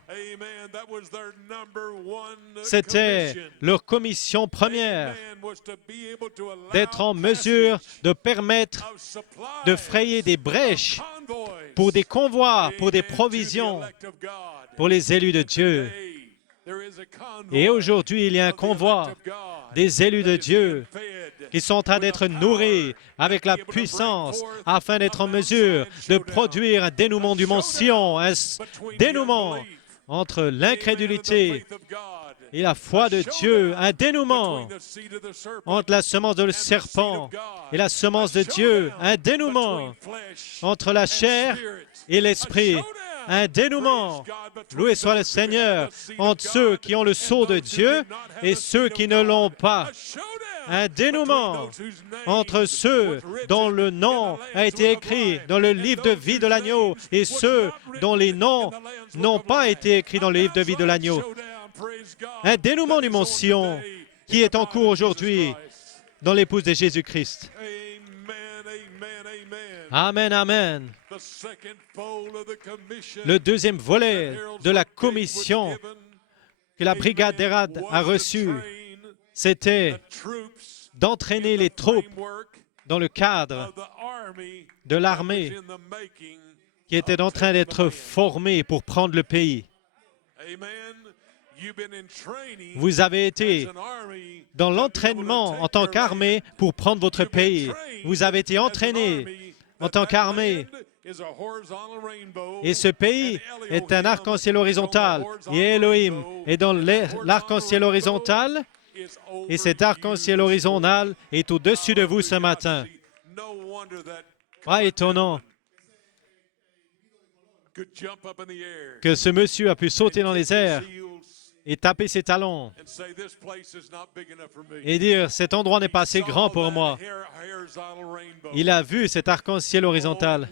C'était leur commission première, d'être en mesure de permettre de frayer des brèches pour des convois, pour des provisions, pour les élus de Dieu. Et aujourd'hui, il y a un convoi des élus de Dieu qui sont en train d'être nourris avec la puissance afin d'être en mesure de produire un dénouement du mont Sion, un dénouement entre l'incrédulité et la foi de Dieu, un dénouement entre la semence de le serpent et la semence de Dieu, un dénouement entre la chair et l'esprit, un dénouement, loué soit le Seigneur, entre ceux qui ont le sceau de Dieu et ceux qui ne l'ont pas. Un dénouement entre ceux dont le nom a été écrit dans le livre de vie de l'agneau et ceux dont les noms n'ont pas été écrits dans le livre de vie de l'agneau. Un dénouement du mont Sion qui est en cours aujourd'hui dans l'épouse de Jésus-Christ. Amen, amen. Le deuxième volet de la commission que la brigade d'Erad a reçue, c'était d'entraîner les troupes dans le cadre de l'armée qui était en train d'être formée pour prendre le pays. Vous avez été dans l'entraînement en tant qu'armée pour prendre votre pays. Vous avez été entraîné en tant qu'armée. Et ce pays est un arc-en-ciel horizontal. Et Elohim est dans l'arc-en-ciel horizontal. Et cet arc-en-ciel horizontal est au-dessus de vous ce matin. Pas étonnant que ce monsieur a pu sauter dans les airs et taper ses talons et dire « Cet endroit n'est pas assez grand pour moi ». Il a vu cet arc-en-ciel horizontal.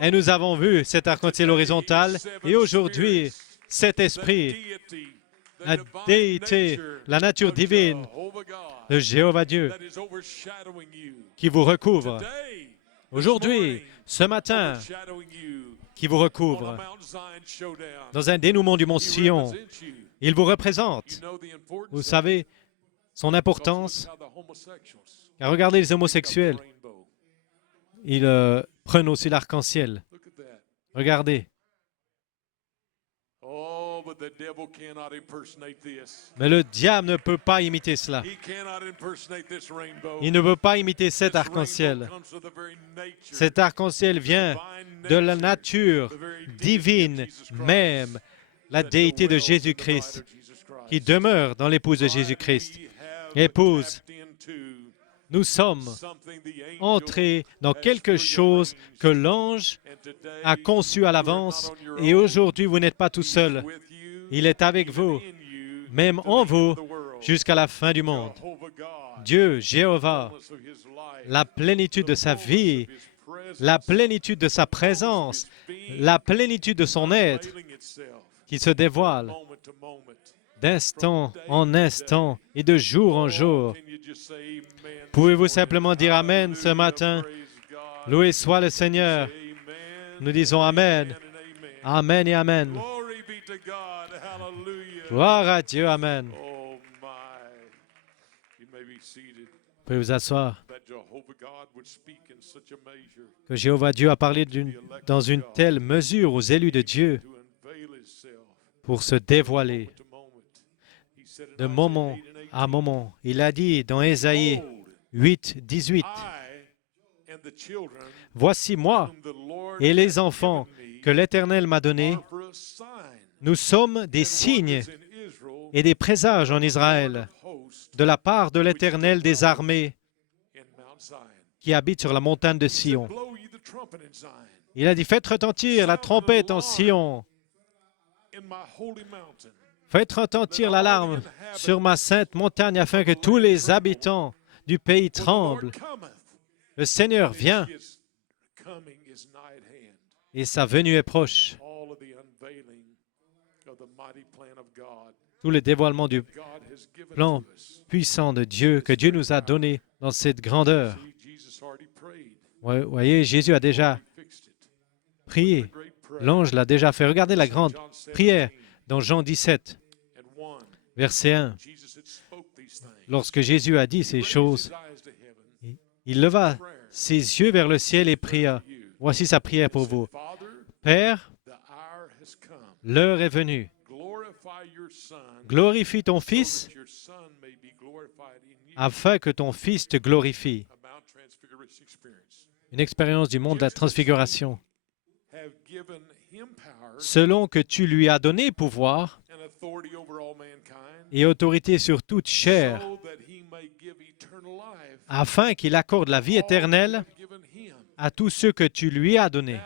Et nous avons vu cet arc-en-ciel horizontal. Et aujourd'hui, cet esprit, la déité, la nature divine de Jéhovah Dieu qui vous recouvre. Aujourd'hui, ce matin, qui vous recouvre dans un dénouement du mont Sion. Il vous représente. Vous savez son importance. Car regardez les homosexuels. Ils prennent aussi l'arc-en-ciel. Regardez. Mais le diable ne peut pas imiter cela. Il ne peut pas imiter cet arc-en-ciel. Cet arc-en-ciel vient de la nature divine même, la déité de Jésus-Christ, qui demeure dans l'épouse de Jésus-Christ. Épouse, nous sommes entrés dans quelque chose que l'ange a conçu à l'avance et aujourd'hui, vous n'êtes pas tout seul. Il est avec vous, même en vous, jusqu'à la fin du monde. Dieu, Jéhovah, la plénitude de sa vie, la plénitude de sa présence, la plénitude de son être qui se dévoile d'instant en instant et de jour en jour. Pouvez-vous simplement dire Amen ce matin? Loué soit le Seigneur. Nous disons Amen. Amen et Amen. Gloire à Dieu, Amen. Vous pouvez vous asseoir. Que Jéhovah Dieu a parlé dans une telle mesure aux élus de Dieu pour se dévoiler de moment à moment. Il a dit dans Ésaïe 8, 18, « Voici moi et les enfants que l'Éternel m'a donnés. Nous sommes des signes et des présages en Israël de la part de l'Éternel des armées qui habite sur la montagne de Sion. » Il a dit, « Faites retentir la trompette en Sion. Faites retentir l'alarme sur ma sainte montagne afin que tous les habitants du pays tremblent. Le Seigneur vient et sa venue est proche. » Tout le dévoilement du plan puissant de Dieu que Dieu nous a donné dans cette grandeur. Vous voyez, Jésus a déjà prié. L'ange l'a déjà fait. Regardez la grande prière dans Jean 17, verset 1. Lorsque Jésus a dit ces choses, il leva ses yeux vers le ciel et pria. Voici sa prière pour vous. Père, l'heure est venue. Glorifie ton Fils afin que ton Fils te glorifie. Une expérience du monde de la transfiguration. Selon que tu lui as donné pouvoir et autorité sur toute chair, afin qu'il accorde la vie éternelle à tous ceux que tu lui as donnés.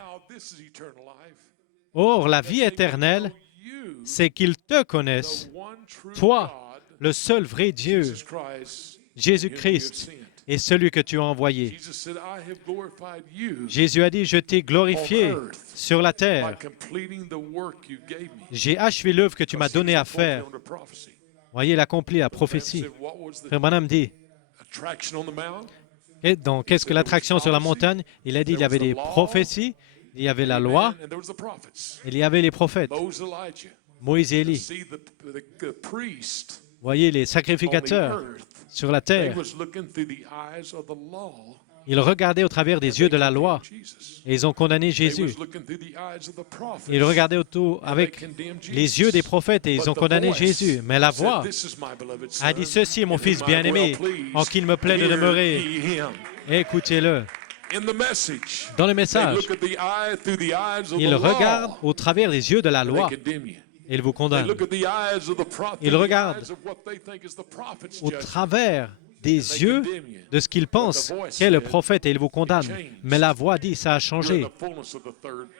Or, la vie éternelle, c'est qu'ils te connaissent, toi, le seul vrai Dieu, Jésus-Christ, et celui que tu as envoyé. Jésus a dit, je t'ai glorifié sur la terre. J'ai achevé l'œuvre que tu m'as donnée à faire. Voyez, il accomplit la prophétie. Frère Branham dit, et donc, qu'est-ce que l'attraction sur la montagne? Il a dit, il y avait des prophéties, il y avait la loi, il y avait les prophètes, Moïse et Élie. Voyez, les sacrificateurs sur la terre, ils regardaient au travers des yeux de la loi et ils ont condamné Jésus. Ils regardaient autour avec les yeux des prophètes et ils ont condamné Jésus. Mais la voix a dit, « Ceci est mon Fils bien-aimé, en qui il me plaît de demeurer. Écoutez-le. » Dans le message, ils regardent au travers des yeux de la loi. Ils vous condamnent. Ils regardent au travers des yeux de ce qu'ils pensent qu'est le prophète et ils vous condamnent. Mais la voix dit, ça a changé.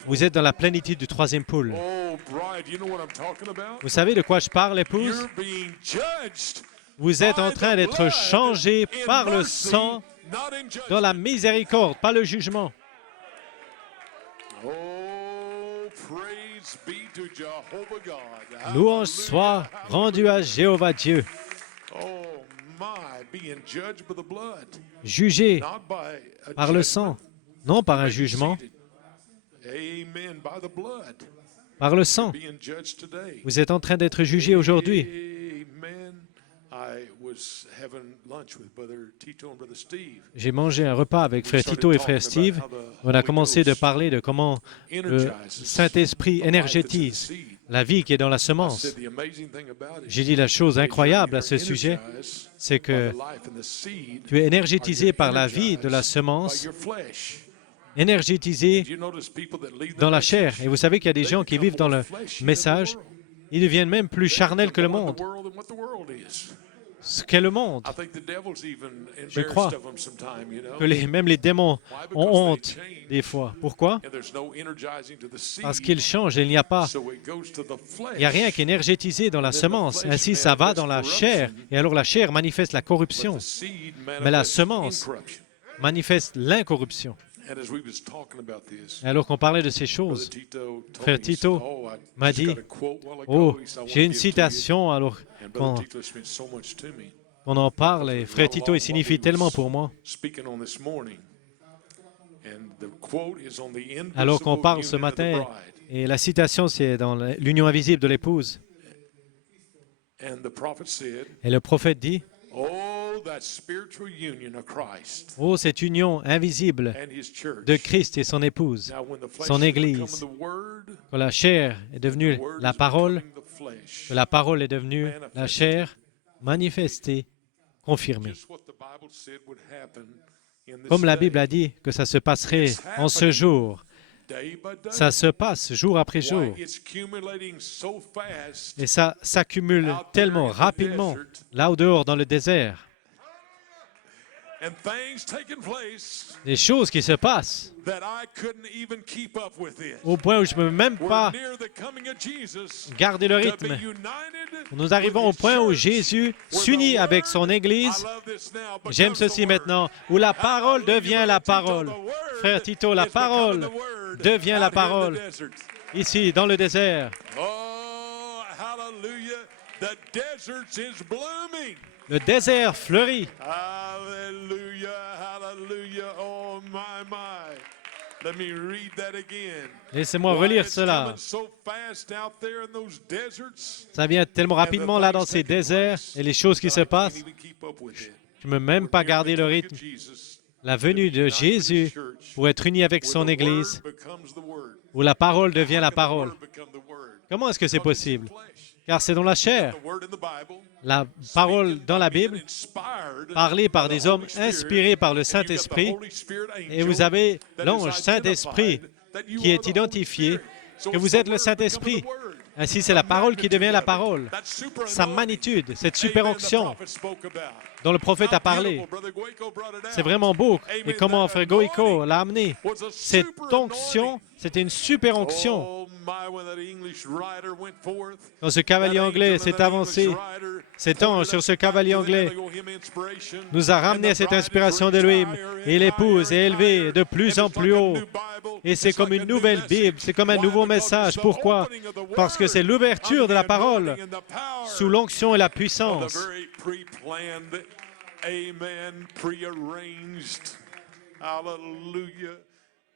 Vous êtes dans la plénitude du troisième poule. Vous savez de quoi je parle, épouse? Vous êtes en train d'être changé par le sang dans la miséricorde, pas le jugement. Louange soit rendue à Jéhovah Dieu. Jugé par le sang, non par un jugement, par le sang. Vous êtes en train d'être jugé aujourd'hui. J'ai mangé un repas avec Frère Tito et Frère Steve. On a commencé de parler de comment le Saint-Esprit énergétise la vie qui est dans la semence. J'ai dit la chose incroyable à ce sujet, c'est que tu es énergétisé par la vie de la semence, énergétisé dans la chair. Et vous savez qu'il y a des gens qui vivent dans le message, ils deviennent même plus charnels que le monde. Ce qu'est le monde. Je crois que même les démons ont honte des fois. Pourquoi? Parce qu'ils changent. Il n'y a rien qui est énergétisé dans la semence. Ainsi, ça va dans la chair. Et alors la chair manifeste la corruption. Mais la semence manifeste l'incorruption. Alors qu'on parlait de ces choses, Frère Tito m'a dit, « Oh, j'ai une citation alors qu'on en parle et Frère Tito, il signifie tellement pour moi. » Alors qu'on parle ce matin, et la citation, c'est dans l'union invisible de l'épouse. Et le prophète dit, « Oh, cette union invisible de Christ et son épouse, son Église, quand la chair est devenue la parole, que la parole est devenue la chair, manifestée, confirmée. » Comme la Bible a dit que ça se passerait en ce jour, ça se passe jour après jour. Et ça s'accumule tellement rapidement, là au dehors dans le désert. Des choses qui se passent au point où je ne peux même pas garder le rythme. Nous arrivons au point où Jésus s'unit avec son Église. J'aime ceci maintenant, où la parole devient la parole. Frère Tito, la parole devient la parole. Ici, dans le désert. Le désert fleurit. Hallelujah, hallelujah, oh my, my. Let me read that again. Laissez-moi relire cela. Ça vient tellement rapidement là dans ces déserts et les choses qui se passent. Je ne peux même pas garder le rythme. La venue de Jésus pour être uni avec son Église, où la parole devient la parole. Comment est-ce que c'est possible? Car c'est dans la chair. la parole dans la Bible, parlée par des hommes inspirés par le Saint-Esprit, et vous avez l'ange Saint-Esprit qui est identifié que vous êtes le Saint-Esprit. Ainsi, c'est la parole qui devient la parole. Sa magnitude, cette super onction dont le prophète a parlé. C'est vraiment beau. Et comment Frère Goïko l'a amené. Cette onction, c'était une super onction. Quand ce cavalier anglais s'est avancé, cet ange sur ce cavalier anglais nous a ramené à cette inspiration d'Élohim. Et l'épouse est élevée de plus en plus haut. Et c'est comme une nouvelle Bible, c'est comme un nouveau message. Pourquoi? Parce que c'est l'ouverture de la parole sous l'onction et la puissance. Amen, prearranged, hallelujah,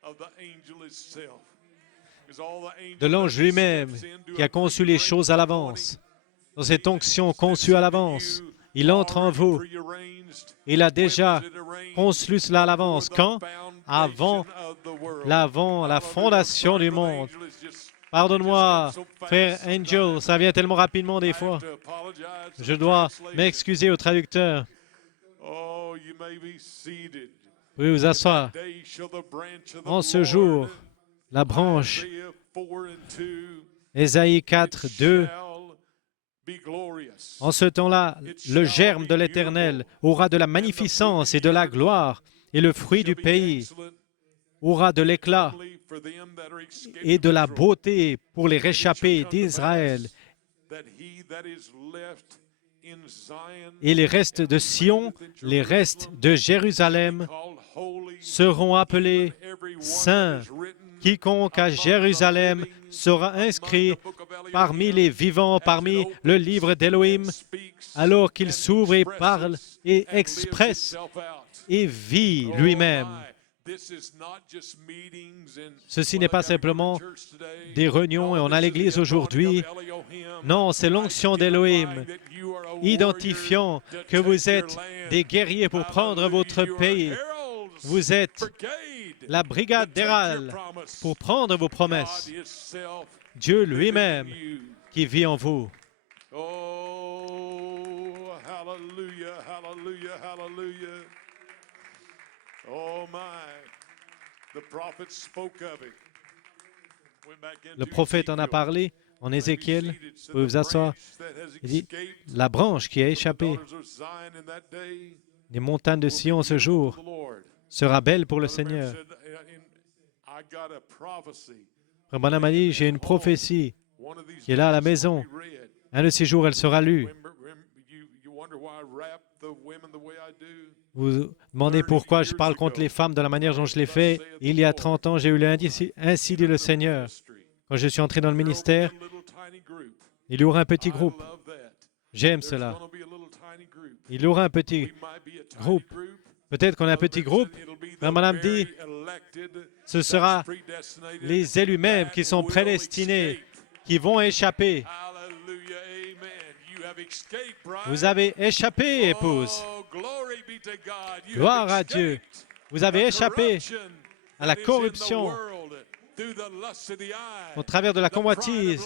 of the angel itself. De l'ange lui-même qui a conçu les choses à l'avance. Dans cette onction conçue à l'avance, il entre en vous. Il a déjà conçu cela à l'avance. Quand? Avant la fondation du monde. Pardonne-moi, frère Angel, ça vient tellement rapidement des fois. Je dois m'excuser au traducteur. Vous pouvez vous asseoir. En ce jour, la branche, Ésaïe 4, 2, en ce temps-là, le germe de l'Éternel aura de la magnificence et de la gloire, et le fruit du pays aura de l'éclat et de la beauté pour les réchappés d'Israël. Et les restes de Sion, les restes de Jérusalem seront appelés saints. Quiconque à Jérusalem sera inscrit parmi les vivants, parmi le livre d'Élohim, alors qu'il s'ouvre et parle et expresse et vit lui-même. Ceci n'est pas simplement des réunions et on a l'Église aujourd'hui. Non, c'est l'onction d'Élohim, identifiant que vous êtes des guerriers pour prendre votre pays. Vous êtes la brigade d'Héral pour prendre vos promesses. Dieu lui-même qui vit en vous. Oh, hallelujah, hallelujah, hallelujah. Oh my, the prophet spoke of it. Le prophète en a parlé en Ézéchiel. Vous pouvez vous asseoir. Il dit, la branche qui a échappé des montagnes de Sion ce jour sera belle pour le Seigneur. Frère Branham a dit, j'ai une prophétie qui est là à la maison. Un de ces jours, elle sera lue. Vous vous demandez pourquoi je parle contre les femmes de la manière dont je l'ai fait. Il y a 30 ans, j'ai eu ainsi dit le Seigneur. Quand je suis entré dans le ministère, il y aura un petit groupe. J'aime cela. Il y aura un petit groupe. Peut-être qu'on a un petit groupe. Mais Madame dit, ce sera les élus mêmes qui sont prédestinés, qui vont échapper. Vous avez échappé, épouse. Gloire à Dieu. Vous avez échappé à la corruption au travers de la convoitise.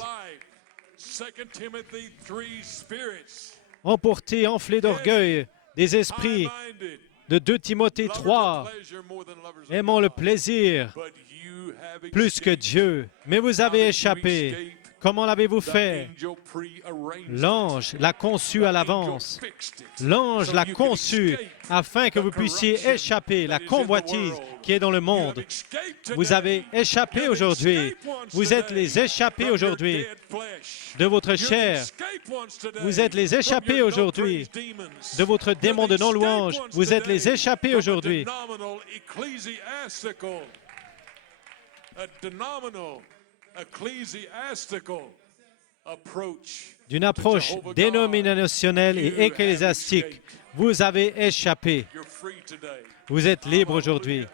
Emporté, enflé d'orgueil, des esprits de 2 Timothée 3. Aimons le plaisir plus que Dieu. Mais vous avez échappé. Comment l'avez-vous fait? L'ange l'a conçu à l'avance. L'ange l'a conçu afin que vous puissiez échapper la convoitise qui est dans le monde. Vous avez échappé aujourd'hui. Vous êtes les échappés aujourd'hui de votre chair. Vous êtes les échappés aujourd'hui de votre démon de non-louange. Vous êtes les échappés aujourd'hui. D'une approche dénominationnelle et ecclésiastique. Vous avez échappé. Vous êtes libre aujourd'hui.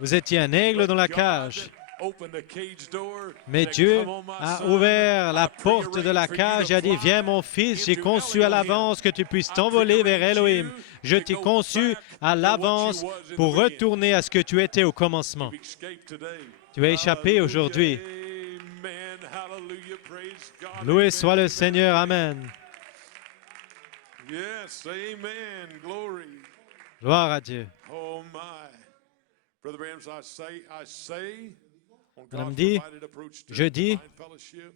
Vous étiez un aigle dans la cage. Mais Dieu a ouvert la porte de la cage et a dit, « Viens mon fils, j'ai conçu à l'avance que tu puisses t'envoler vers Elohim. Je t'ai conçu à l'avance pour retourner à ce que tu étais au commencement. » Tu as échappé aujourd'hui. hallelujah. Praise God. Loué Amen. soit le Seigneur. Amen. Yes, amen. Glory. Gloire à Dieu. Oh my. Brother Branham, I say, on Madame God's dit, provided approach to je dis, divine fellowship,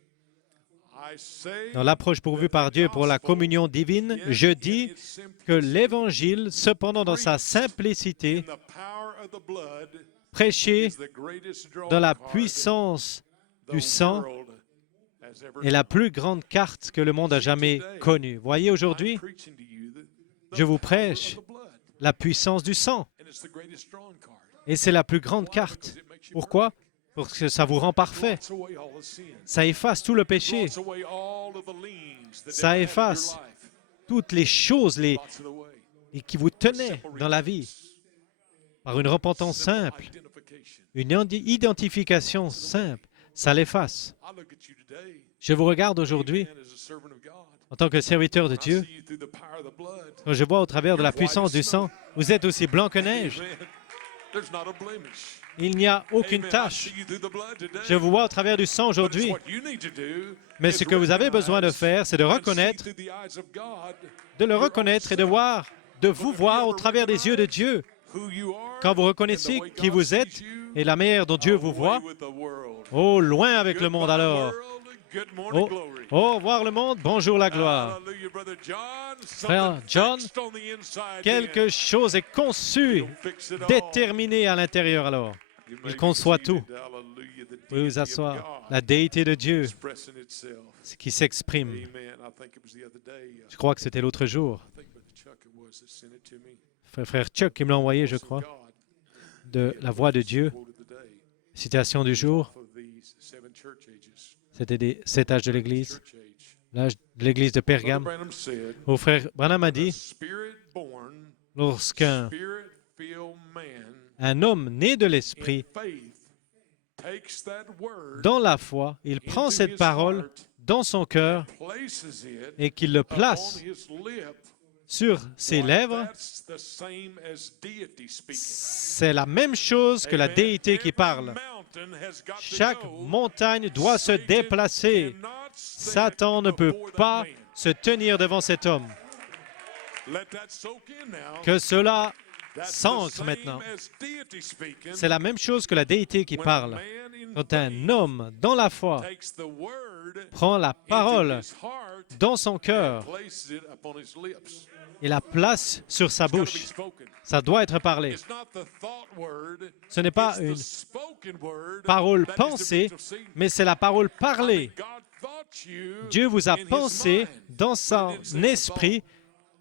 I say dans l'approche pourvue par Dieu pour la communion divine, je dis que l'Évangile, cependant dans sa simplicité, in the power of the blood, prêché is the greatest drawing dans la card puissance du the sang, world has ever est la plus grande carte que le monde a jamais connue. Voyez, aujourd'hui, I'm preaching to you the je vous power of prêche the blood, la puissance du sang. and it's the greatest drawing card. Et c'est la plus grande carte. Pourquoi? Parce que ça vous rend parfait. Blots away all the sin. Ça efface tout le péché. Blots away all of the liens that Ça devil had in your efface life. toutes les choses Blots it away. et qui vous tenaient dans la vie par une repentance simple, Identification. une identification simple. Ça l'efface. I look at you today, Je vous regarde aujourd'hui man, as a servant of God. en tant que serviteur de I Dieu. see you through the power of the blood. Quand je vois au travers de la puissance du sang, vous êtes aussi blanc que neige. Amen. There's not a blemish. Il n'y a aucune Amen. I tache. see you through the blood today. Je vous vois au travers du sang But it's aujourd'hui. what you need to do Mais is ce que vous avez besoin de recognize faire, c'est de and see reconnaître, through the eyes of God de le reconnaître et de voir, de vous voir au travers des yeux de Dieu. who you are Quand vous and reconnaissez the way qui God vous sees êtes you, et la manière dont Dieu vous away voit, with the world. oh, loin avec le monde Goodbye, alors. world. Good morning, Oh, glory. au revoir le monde, bonjour la gloire. Hallelujah, brother John. Frère Something John, fixed on the inside quelque in. chose est conçu, Don't fix it all. déterminé à l'intérieur alors. You may Il be conçoit seated. tout. Hallelujah, the Vous deity vous of asseoir. God La déité de Dieu expressing itself. qui s'exprime. Amen. I think it was the other day. Je crois que c'était l'autre jour. I think Brother Chuck it was that sent it to me. Frère Chuck qui me l'a envoyé, je Voice of crois, God. de la voix de Dieu. Quote of the day. Citation du jour, Off of these 7 church ages. c'était des 7 âges de l'Église, Church age. l'âge de l'Église de Brother Pergame. Branham said, Au frère Branham a dit, Spirit-born, lorsqu'un Spirit-filled man un homme né de in l'Esprit, faith takes that word, dans la foi, il prend cette parole dans son cœur places it et qu'il le upon place his lip, sur ses like lèvres. that's the same as deity speaking. C'est la même chose que la Amen. déité qui Every parle. mountain has got to Chaque know montagne doit se Satan déplacer. cannot stand Satan ne peut before that pas man. se tenir devant cet homme. Let that soak in now. Que cela That's the s'ancre same maintenant. as deity speaking. C'est la même chose que la déité qui When a parle. man in Quand un faith homme, dans la foi, takes the word prend la into parole his heart dans son and cœur places it upon his lips. et la place sur sa It's gotta be bouche, spoken. ça doit être parlé. It's not the thought word, Ce n'est pas it's the une spoken word parole that is the pensée, fruit of seed. mais c'est la parole parlée. God thought you Dieu vous a in his pensé mind. dans But son it didn't say the esprit, thought.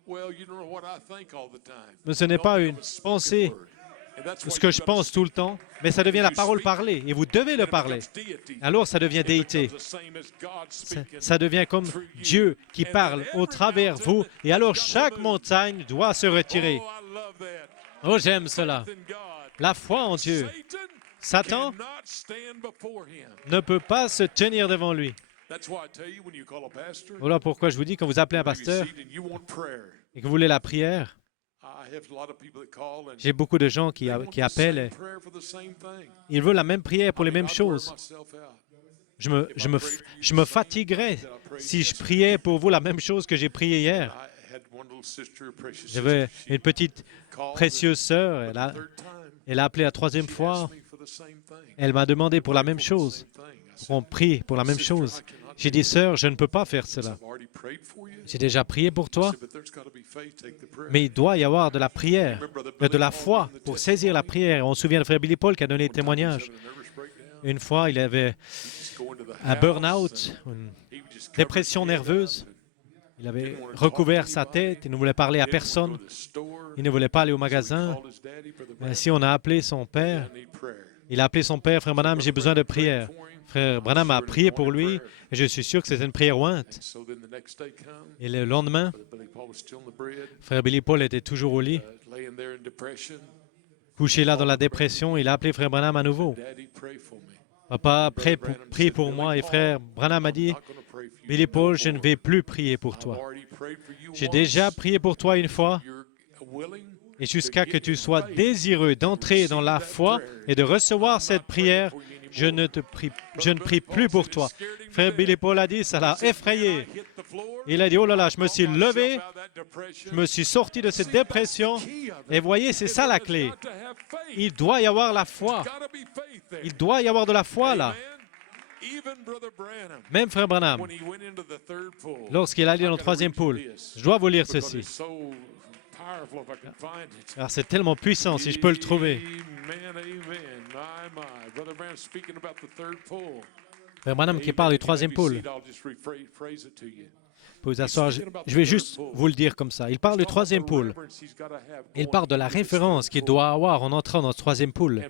Well, you don't know what I think all the time. mais ce n'est No, pas that une was spoken pensée, word. And that's ce why que you je gotta pense speak. tout le temps, mais ça devient la parole parlée et vous devez le It parler. becomes deity. Alors ça devient It déité. becomes the same as God Ça, speaking. ça devient comme Dieu qui parle au travers vous et alors chaque montagne doit se retirer. Oh, I love that. Oh, j'aime cela. Faith in God. La foi en Dieu. Satan Satan cannot stand before him. ne peut pas se tenir devant lui. That's why I tell you, when you call a pastor, Voilà pourquoi je vous dis, quand vous appelez un maybe pasteur seat and you want prayer. et que vous voulez la prière, I have a lot of people that call and j'ai beaucoup de gens qui they want qui the appellent. same et prayer for the same thing. Ils veulent la même prière pour les mêmes I'd wear choses. myself out. Je me fatiguerais si je priais pour vous la même chose que j'ai prié hier. I had one little sister, a precious J'avais sister. une petite Called précieuse sœur. for the third time. Elle a appelé la troisième She fois. asked me for the same thing. Elle m'a demandé pour la même chose. Same thing. I said, On prie pour la même "Sister, chose. I cannot J'ai do dit, that." sœur, je ne peux pas faire cela. I've already prayed for you. J'ai déjà prié pour I toi, said, "But there's gotta be faith. Take the prayer." mais il doit y avoir de la prière, de la foi pour saisir la prière. On se souvient de frère Billy Paul qui a donné le témoignage. Une fois, il avait un burn-out, une dépression nerveuse. Il avait recouvert sa tête, il ne voulait parler à personne, il ne voulait pas aller au magasin. Ainsi, on a appelé son père. Il a appelé son père, frère Branham, j'ai besoin de prière. Frère Branham a prié pour lui, et je suis sûr que c'était une prière ointe. Et le lendemain, frère Billy Paul était toujours au lit, couché là dans la dépression. Il a appelé frère Branham à nouveau. Papa, prie pour moi. Et frère Branham a dit, Billy Paul, je ne vais plus prier pour toi. J'ai déjà prié pour toi une fois, et jusqu'à que tu sois désireux d'entrer dans la foi et de recevoir cette prière, je ne prie plus pour toi. Frère Billy Paul a dit, ça l'a effrayé. Il a dit, oh là là, je me suis levé, je me suis sorti de cette dépression. Et voyez, c'est ça la clé. Il doit y avoir la foi. Il doit y avoir de la foi là. Même Frère Branham, lorsqu'il allait dans le troisième pôle, je dois vous lire ceci. Alors c'est tellement puissant si je peux le trouver. Frère Branham qui parle du troisième pôle. Vous vous asseoir, je vais juste vous le dire comme ça. Il parle du troisième pôle. Il parle de la référence qu'il doit avoir en entrant dans le troisième pôle.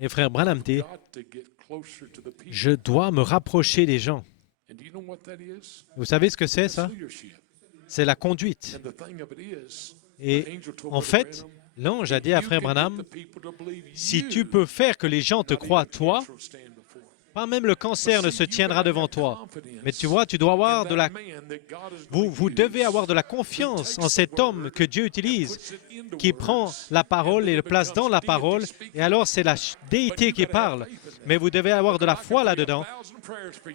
Et Frère Branham dit, je dois me rapprocher des gens. Vous savez ce que c'est ça? C'est la conduite. Et en fait, l'ange a dit à Frère Branham, si tu peux faire que les gens te croient toi, pas même le cancer ne se tiendra devant toi. Mais tu vois, tu dois avoir de la... Vous devez avoir de la confiance en cet homme que Dieu utilise, qui prend la parole et le place dans la parole, et alors c'est la déité qui parle. Mais vous devez avoir de la foi là-dedans,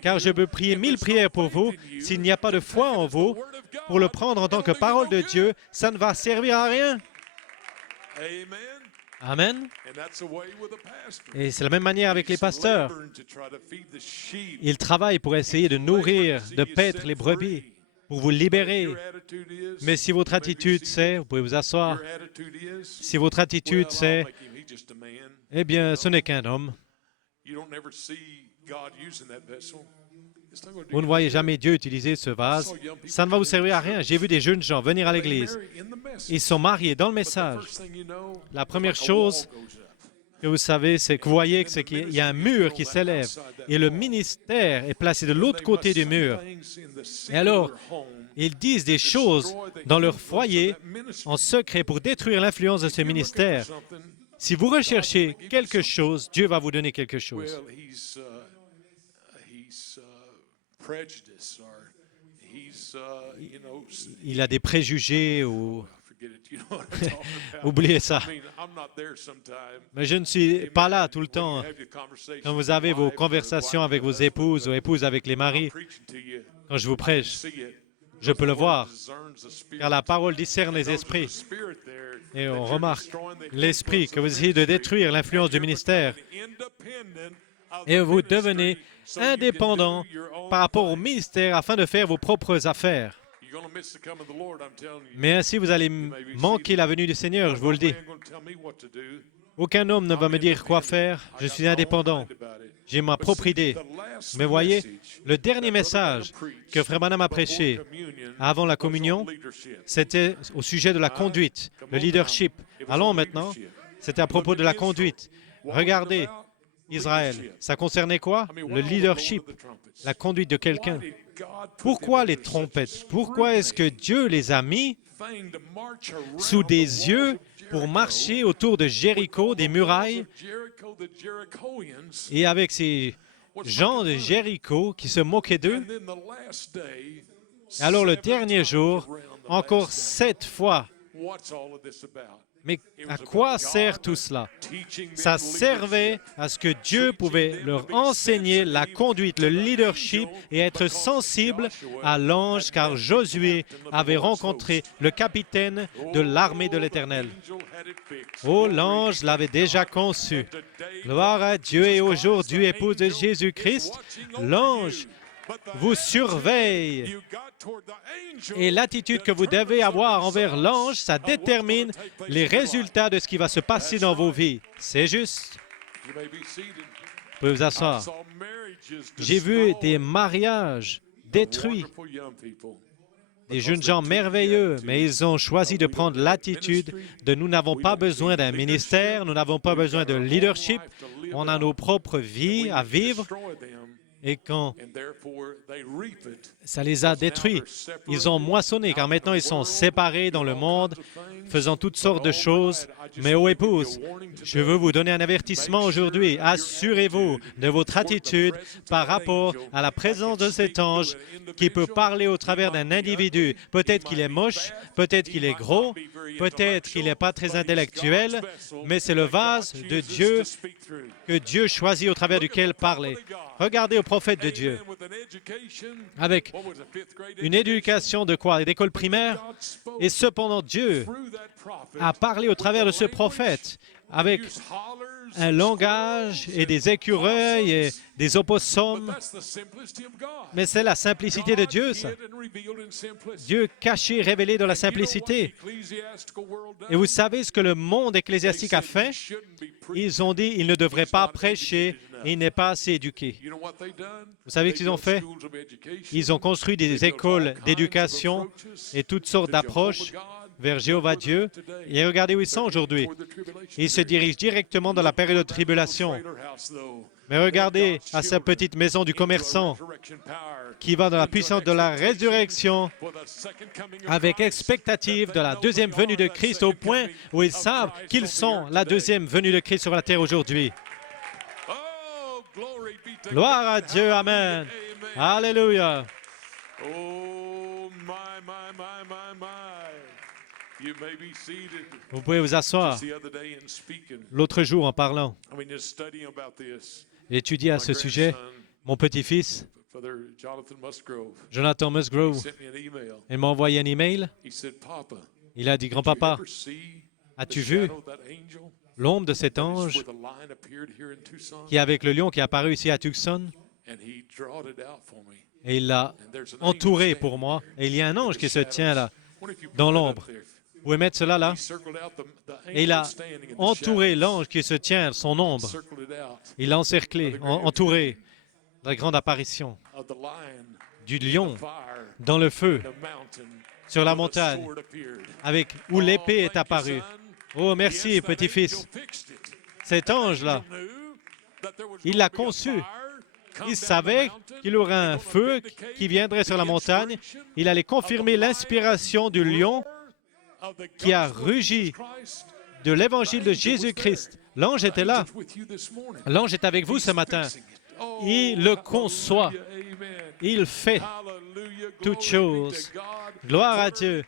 car je peux prier 1000 prières pour vous. S'il n'y a pas de foi en vous, pour le prendre en tant que parole de Dieu, ça ne va servir à rien. Amen. Et c'est la même manière avec les pasteurs. Ils travaillent pour essayer de nourrir, de paître les brebis, pour vous libérer. Mais si votre attitude c'est, vous pouvez vous asseoir, si votre attitude c'est, eh bien, ce n'est qu'un homme. Vous ne voyez jamais Dieu utiliser ce vase. Ça ne va vous servir à rien. J'ai vu des jeunes gens venir à l'église. Ils sont mariés dans le message. La première chose que vous savez, c'est que vous voyez qu'il y a un mur qui s'élève et le ministère est placé de l'autre côté du mur. Et alors, ils disent des choses dans leur foyer en secret pour détruire l'influence de ce ministère. Si vous recherchez quelque chose, Dieu va vous donner quelque chose. Il a des préjugés ou... Oubliez ça. Mais je ne suis pas là tout le temps. Quand vous avez vos conversations avec vos épouses ou épouses avec les maris, quand je vous prêche, je peux le voir, car la parole discerne les esprits. Et on remarque l'esprit que vous essayez de détruire l'influence du ministère. Et vous devenez indépendant par rapport au ministère afin de faire vos propres affaires. Mais ainsi, vous allez manquer la venue du Seigneur, je vous le dis. Aucun homme ne va me dire quoi faire. Je suis indépendant. J'ai ma propre idée. Mais voyez, le dernier message que Frère Branham a prêché avant la communion, c'était au sujet de la conduite, le leadership. Allons maintenant, c'était à propos de la conduite. Regardez, Israël, ça concernait quoi? Le leadership, la conduite de quelqu'un. Pourquoi les trompettes? Pourquoi est-ce que Dieu les a mis sous des yeux pour marcher autour de Jéricho, des murailles, et avec ces gens de Jéricho qui se moquaient d'eux? Alors le dernier jour, encore 7 fois. Mais à quoi sert tout cela? Ça servait à ce que Dieu pouvait leur enseigner la conduite, le leadership et être sensible à l'ange, car Josué avait rencontré le capitaine de l'armée de l'Éternel. Oh, l'ange l'avait déjà conçu. Gloire à Dieu, et aujourd'hui, épouse de Jésus-Christ, l'ange vous surveille. Et l'attitude que vous devez avoir envers l'ange, ça détermine les résultats de ce qui va se passer dans vos vies. C'est juste. Vous pouvez vous asseoir. J'ai vu des mariages détruits, des jeunes gens merveilleux, mais ils ont choisi de prendre l'attitude de nous n'avons pas besoin d'un ministère, nous n'avons pas besoin de leadership, on a nos propres vies à vivre. Et quand ça les a détruits, ils ont moissonné, car maintenant ils sont séparés dans le monde, faisant toutes sortes de choses. Mais ô épouse, je veux vous donner un avertissement aujourd'hui. Assurez-vous de votre attitude par rapport à la présence de cet ange qui peut parler au travers d'un individu. Peut-être qu'il est moche, peut-être qu'il est gros, Peut-être qu'il n'est pas très intellectuel, mais c'est le vase de Dieu que Dieu choisit au travers duquel parler. Regardez au prophète de Dieu. Avec une éducation de quoi? D'école primaire. Et cependant, Dieu a parlé au travers de ce prophète avec un langage et des écureuils et des opossums. Mais c'est la simplicité de Dieu, ça. Dieu caché, révélé dans la simplicité. Et vous savez ce que le monde ecclésiastique a fait? Ils ont dit, il ne devrait pas prêcher, il n'est pas assez éduqué. Vous savez ce qu'ils ont fait? Ils ont construit des écoles d'éducation et toutes sortes d'approches vers Jéhovah Dieu. Et regardez où ils sont aujourd'hui. Ils se dirigent directement dans la période de tribulation. Mais regardez à sa petite maison du commerçant qui va dans la puissance de la résurrection avec expectative de la deuxième venue de Christ au point où ils savent qu'ils sont la deuxième venue de Christ sur la terre aujourd'hui. Gloire à Dieu, Amen. Alléluia. Vous pouvez vous asseoir. L'autre jour, en parlant, j'ai étudié à ce sujet, mon petit-fils, Jonathan Musgrove, il m'a envoyé un email. Il a dit, « Grand-papa, as-tu vu l'ombre de cet ange qui est avec le lion qui est apparu ici à Tucson? » Et il l'a entouré pour moi. Et il y a un ange qui se tient là, dans l'ombre. Vous pouvez mettre cela là? Et il a entouré l'ange qui se tient, son ombre. Il l'a encerclé, entouré de la grande apparition du lion dans le feu, sur la montagne, avec où l'épée est apparue. Oh, merci, petit-fils. Cet ange-là, il l'a conçu. Il savait qu'il y aurait un feu qui viendrait sur la montagne. Il allait confirmer l'inspiration du lion qui a rugi de l'évangile de Jésus-Christ. L'ange était là. L'ange est avec vous ce matin. Il le conçoit. Il fait toutes choses. Gloire à Dieu.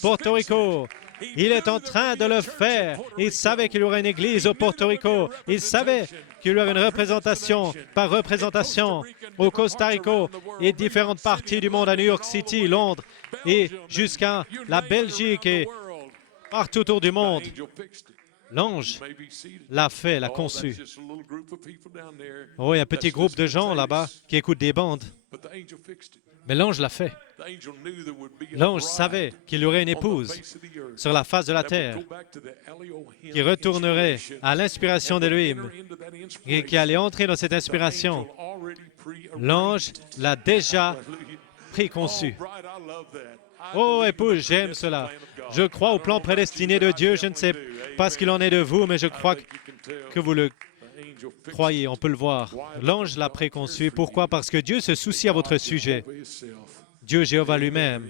Porto Rico, il est en train de le faire. Il savait qu'il y aurait une église au Porto Rico. Il savait qu'il y aurait une représentation par représentation au Costa Rica et différentes parties du monde, à New York City, Londres et jusqu'à la Belgique et partout autour du monde. L'ange l'a fait, l'a conçu. Oh, il y a un petit groupe de gens là-bas qui écoutent des bandes. Mais l'ange l'a fait. L'ange savait qu'il y aurait une épouse sur la face de la terre qui retournerait à l'inspiration d'Élohim et qui allait entrer dans cette inspiration. L'ange l'a déjà préconçu. Oh, épouse, j'aime cela. Je crois au plan prédestiné de Dieu. Je ne sais pas ce qu'il en est de vous, mais je crois que vous le croyez. On peut le voir. L'ange l'a préconçu. Pourquoi? Parce que Dieu se soucie à votre sujet. Dieu Jéhovah lui-même,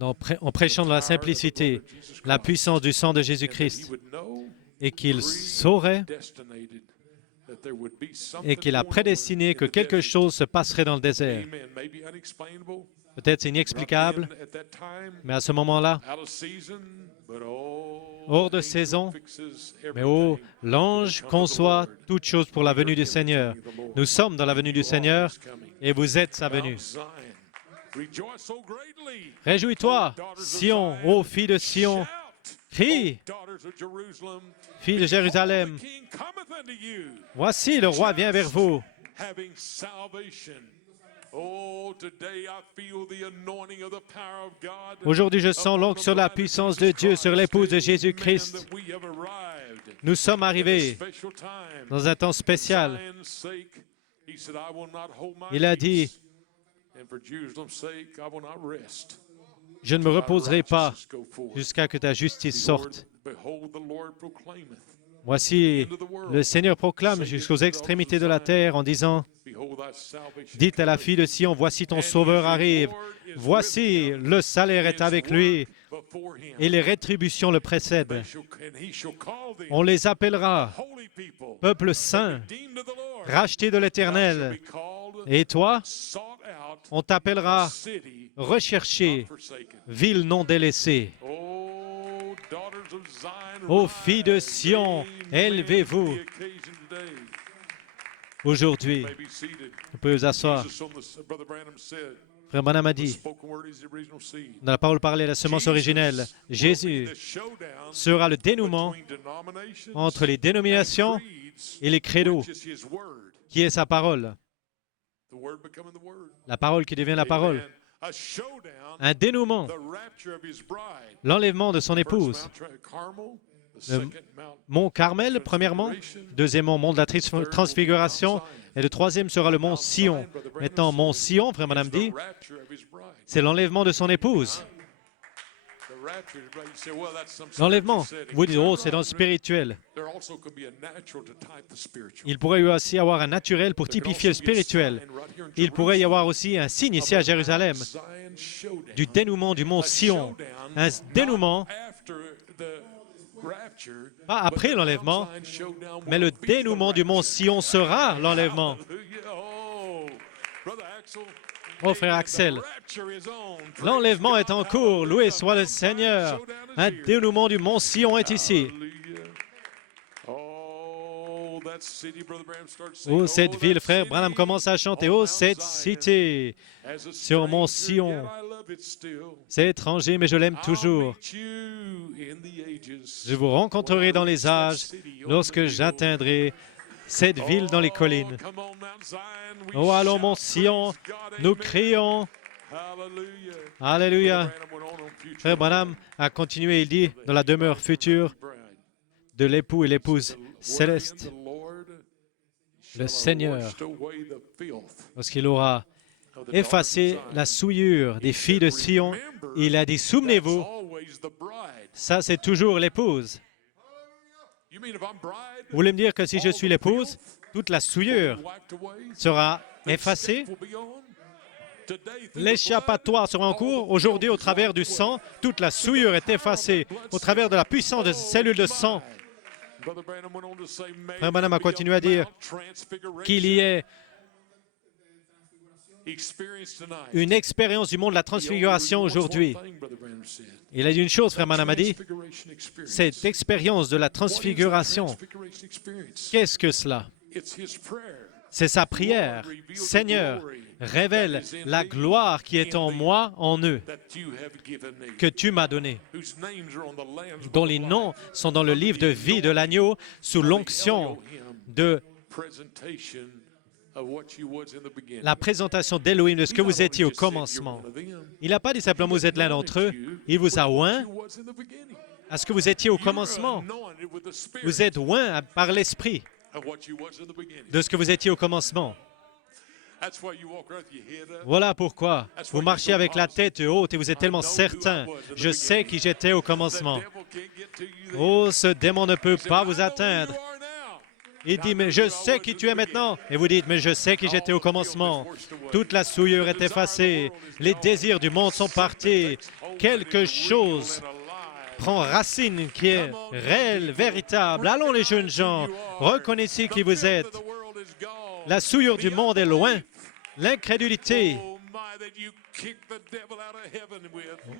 en prêchant dans la simplicité, la puissance du sang de Jésus-Christ, et qu'il saurait et qu'il a prédestiné que quelque chose se passerait dans le désert. Peut-être c'est inexplicable, mais à ce moment-là, hors de saison, mais oh, l'ange conçoit toutes choses pour la venue du Seigneur. Nous sommes dans la venue du Seigneur et vous êtes sa venue. Réjouis-toi, Sion, ô fille de Sion, crie, fille de Jérusalem, voici le roi vient vers vous. Aujourd'hui, je sens l'onction de la puissance de Dieu sur l'épouse de Jésus-Christ. Nous sommes arrivés dans un temps spécial. Il a dit, « Je ne me reposerai pas jusqu'à que ta justice sorte. » Voici, le Seigneur proclame jusqu'aux extrémités de la terre en disant, « Dites à la fille de Sion, voici ton Sauveur arrive. Voici, le salaire est avec lui et les rétributions le précèdent. On les appellera peuple saint, racheté de l'Éternel. Et toi, on t'appellera recherché, ville non délaissée. » Ô filles de Sion, élevez-vous. Aujourd'hui, vous pouvez vous asseoir. Frère Branham a dit, dans la parole parlée, la semence originelle, Jésus sera le dénouement entre les dénominations et les credos, qui est sa parole. La parole qui devient la parole. Un dénouement, l'enlèvement de son épouse. Le mont Carmel, premièrement. Deuxièmement, mont de la transfiguration. Et le troisième sera le mont Sion. Maintenant, mont Sion, frère madame dit, c'est l'enlèvement de son épouse. L'enlèvement, vous dites, oh, c'est dans le spirituel. Il pourrait y aussi avoir un naturel pour typifier le spirituel. Il pourrait y avoir aussi un signe ici à Jérusalem du dénouement du mont Sion. Un dénouement, pas après l'enlèvement, mais le dénouement du mont Sion sera l'enlèvement. Oh, frère Axel, l'enlèvement est en cours. Loué soit le Seigneur. Un dénouement du mont Sion est ici. Oh, cette ville, frère Branham commence à chanter. Oh, cette cité sur mont Sion. C'est étranger, mais je l'aime toujours. Je vous rencontrerai dans les âges lorsque j'atteindrai cette ville dans les collines. Oh, allons, mont Sion, nous crions. Alléluia. Frère Branham a continué, il dit, dans la demeure future de l'époux et l'épouse céleste, le Seigneur, lorsqu'il aura effacé la souillure des filles de Sion, il a dit, souvenez-vous, ça c'est toujours l'épouse. Vous voulez me dire que si je suis l'épouse, toute la souillure sera effacée? L'échappatoire sera en cours. Aujourd'hui, au travers du sang, toute la souillure est effacée. Au travers de la puissance de ces cellules de sang. Frère Branham a continué à dire qu'il y ait une expérience du monde de la transfiguration aujourd'hui. Il a dit une chose, frère Branham a dit, cette expérience de la transfiguration, qu'est-ce que cela? C'est sa prière. Seigneur, révèle la gloire qui est en moi, en eux, que tu m'as donnée, dont les noms sont dans le livre de vie de l'agneau sous l'onction de la présentation d'Élohim, de ce que vous étiez au commencement. Il n'a pas dit simplement vous êtes l'un d'entre eux, il vous a oint à ce que vous étiez au commencement. Vous êtes oint par l'Esprit de ce que vous étiez au commencement. Voilà pourquoi vous marchez avec la tête haute et vous êtes tellement certain. Je sais qui j'étais au commencement. Oh, ce démon ne peut pas vous atteindre. Il dit, mais je sais qui tu es maintenant. Et vous dites, mais je sais qui j'étais au commencement. Toute la souillure est effacée. Les désirs du monde sont partis. Quelque chose prend racine qui est réel, véritable. Allons les jeunes gens, reconnaissez qui vous êtes. La souillure du monde est loin. L'incrédulité,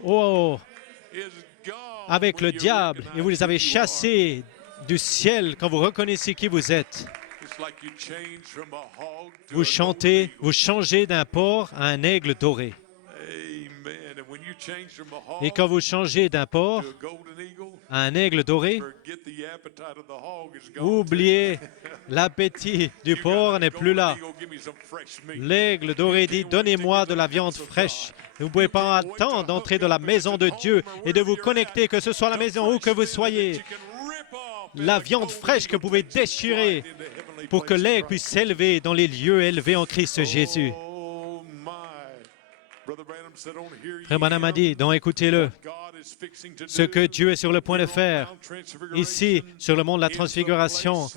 oh, avec le diable, et vous les avez chassés du ciel quand vous reconnaissez qui vous êtes. Vous chantez, vous changez d'un porc à un aigle doré. Et quand vous changez d'un porc à un aigle doré, oubliez, l'appétit du porc n'est plus là. L'aigle doré dit, donnez-moi de la viande fraîche. Vous ne pouvez pas attendre d'entrer dans la maison de Dieu et de vous connecter, que ce soit la maison où que vous soyez. La viande fraîche que vous pouvez déchirer pour que l'aigle puisse s'élever dans les lieux élevés en Christ Jésus. Frère Branham a dit, donc écoutez-le, ce que Dieu est sur le point de faire ici, sur le mont de la transfiguration,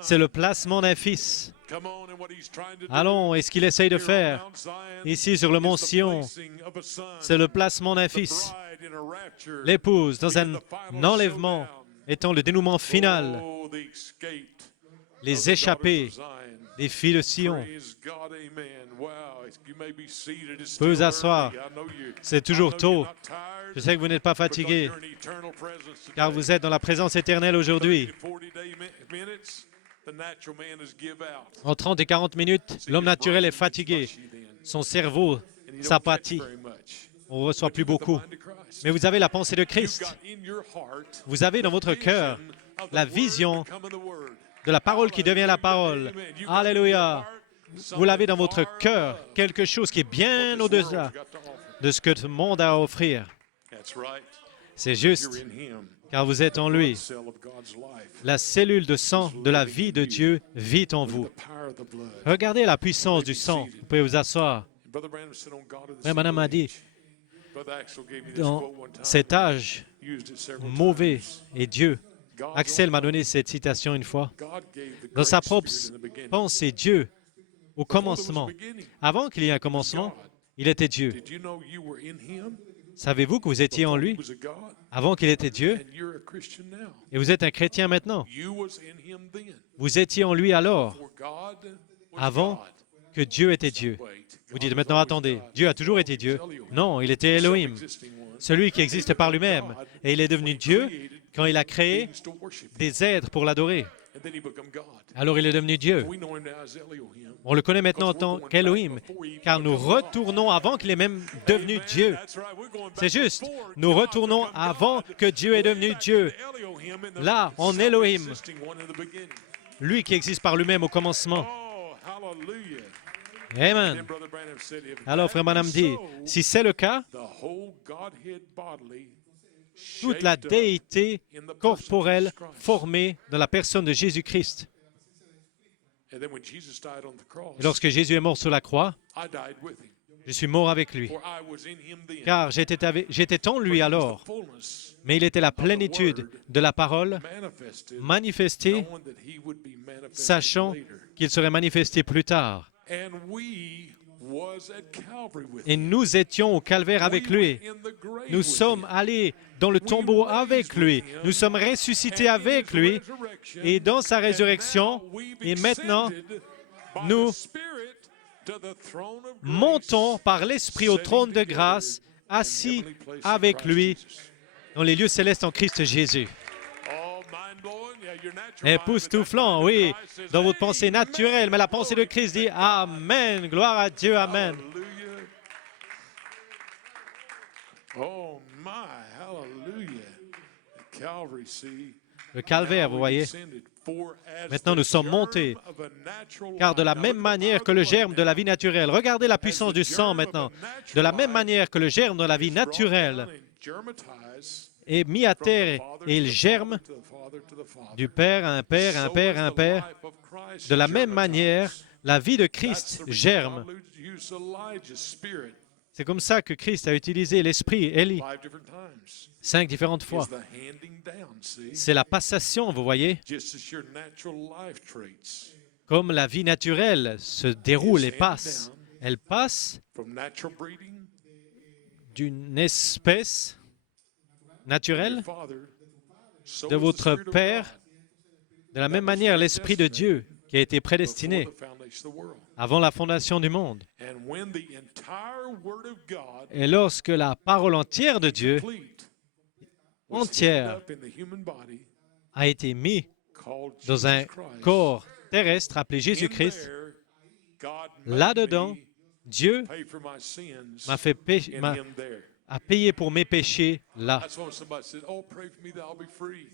c'est le placement d'un fils. Allons, et ce qu'il essaye de faire ici sur le mont Sion, c'est le placement d'un fils. L'épouse, dans un enlèvement, étant le dénouement final. Les échappés des filles de Sion. Praise God, amen. Wow, you may be seated. It's Pouvez vous still asseoir. early. I know C'est I toujours know tôt. you're not tired, Je sais que vous n'êtes pas because fatigué, you're in eternal presence car today. vous êtes dans la présence éternelle aujourd'hui. 30 to 40 minutes, the natural man is give out. En 30 et 40 minutes, l'homme naturel est fatigué. Son cerveau And you don't catch s'apathie. very much. On ne reçoit But plus you got the beaucoup. mind of Christ. Mais vous avez la pensée de You've Christ. got in your heart Vous avez dans votre cœur vision of the la word vision becoming the word. de la parole qui devient la parole. Amen. You've got in your Alléluia. heart Vous l'avez dans something votre far cœur, above quelque chose qui est what bien this au-delà world's got to offer. de ce que le monde a à offrir. That's right. C'est You're juste, in him. car vous êtes en lui. Blood cell of God's life. La cellule de sang de la vie de Dieu vit en vous. The power of the blood. Regardez la puissance du sang. Vous pouvez vous asseoir. Brother Branham said on God of the Frère Branham a dit, Brother Axel gave me this dans quote one time. cet âge Used it several mauvais times. et Dieu, God Axel m'a donné cette citation une fois, God gave the dans sa Great propre Spirit in the beginning. pensée, Dieu, au Before there was a commencement, beginning, avant qu'il y ait un commencement, il était Dieu. did you know you were in him Savez-vous que vous étiez en before he lui was a God? avant qu'il était Dieu And you're a Christian now. et vous êtes un chrétien maintenant? You was in him then. Vous étiez en lui alors, Before God was avant God. que Dieu était Dieu. Wait, Vous God dites was maintenant, always attendez, God. Dieu a toujours été Dieu. Non, il était Elohim, Self-existing one. celui qui existe par lui-même. Et il est devenu Dieu quand il a créé Beings to worship him. des êtres pour l'adorer. And then he become God. Alors il est devenu Dieu. We know him now as Elohim. On le connaît maintenant en tant qu'Elohim, car nous retournons avant qu'il est même devenu Amen. Dieu. That's right. We're going back C'est juste, before nous God retournons become avant God. que Dieu est devenu Way back Dieu. to Elohim in the Là, en Elohim. self-existing one in the beginning. Lui qui existe par lui-même au commencement. Oh, hallelujah. Amen. Then Brother Branham said, if Alors, that Frère be Branham dit, so, si c'est le cas, the whole Godhead bodily toute la shaped up déité in the person of corporelle Jesus Christ. formée dans la personne de Jésus-Christ. And then when Jesus died on the cross, Et lorsque Jésus est mort sur la croix, I died with him. je suis mort avec lui, For I was in him then. car j'étais en lui He was alors, the fullness mais il était la plénitude de la parole manifested, manifestée, knowing that he would be manifested sachant later. qu'il serait manifesté plus tard. And we was at Calvary with Et him. nous étions au calvaire avec lui. We were in the grave Nous with sommes him. allés dans le tombeau avec lui. Nous sommes ressuscités And in avec his lui. resurrection, Et dans sa and résurrection, now we've et maintenant, ascended by nous the Spirit to the throne of grace, montons par l'Esprit au trône de grâce, assis heavenly places in avec Christ lui Jesus. dans les lieux célestes en Christ Jésus. Oh, mind-blowing. Yeah, your natural mind, Époustouflant, but that oui, mind of Christ says, dans votre hey, pensée naturelle, mais la pensée de Christ dit Amen, gloire à Dieu, Amen. Hallelujah. Oh my, hallelujah. The Calvary, see. Le calvaire, vous voyez. Maintenant, nous sommes montés, car de la même manière que le germe de la vie naturelle, regardez la puissance du sang maintenant, de la même manière que le germe de la vie naturelle est mis à terre et il germe du Père à un Père, un Père, un Père, de la même manière, la vie de Christ germe. C'est comme ça que Christ a utilisé l'Esprit, Élie, 5 différentes fois. C'est la passation, vous voyez, comme la vie naturelle se déroule et passe. Elle passe d'une espèce naturelle de votre Père, de la même manière l'Esprit de Dieu qui a été prédestiné avant la fondation du monde. Et lorsque la parole entière de Dieu, entière, a été mise dans un corps terrestre appelé Jésus-Christ, là-dedans, Dieu m'a fait a payé pour mes péchés là.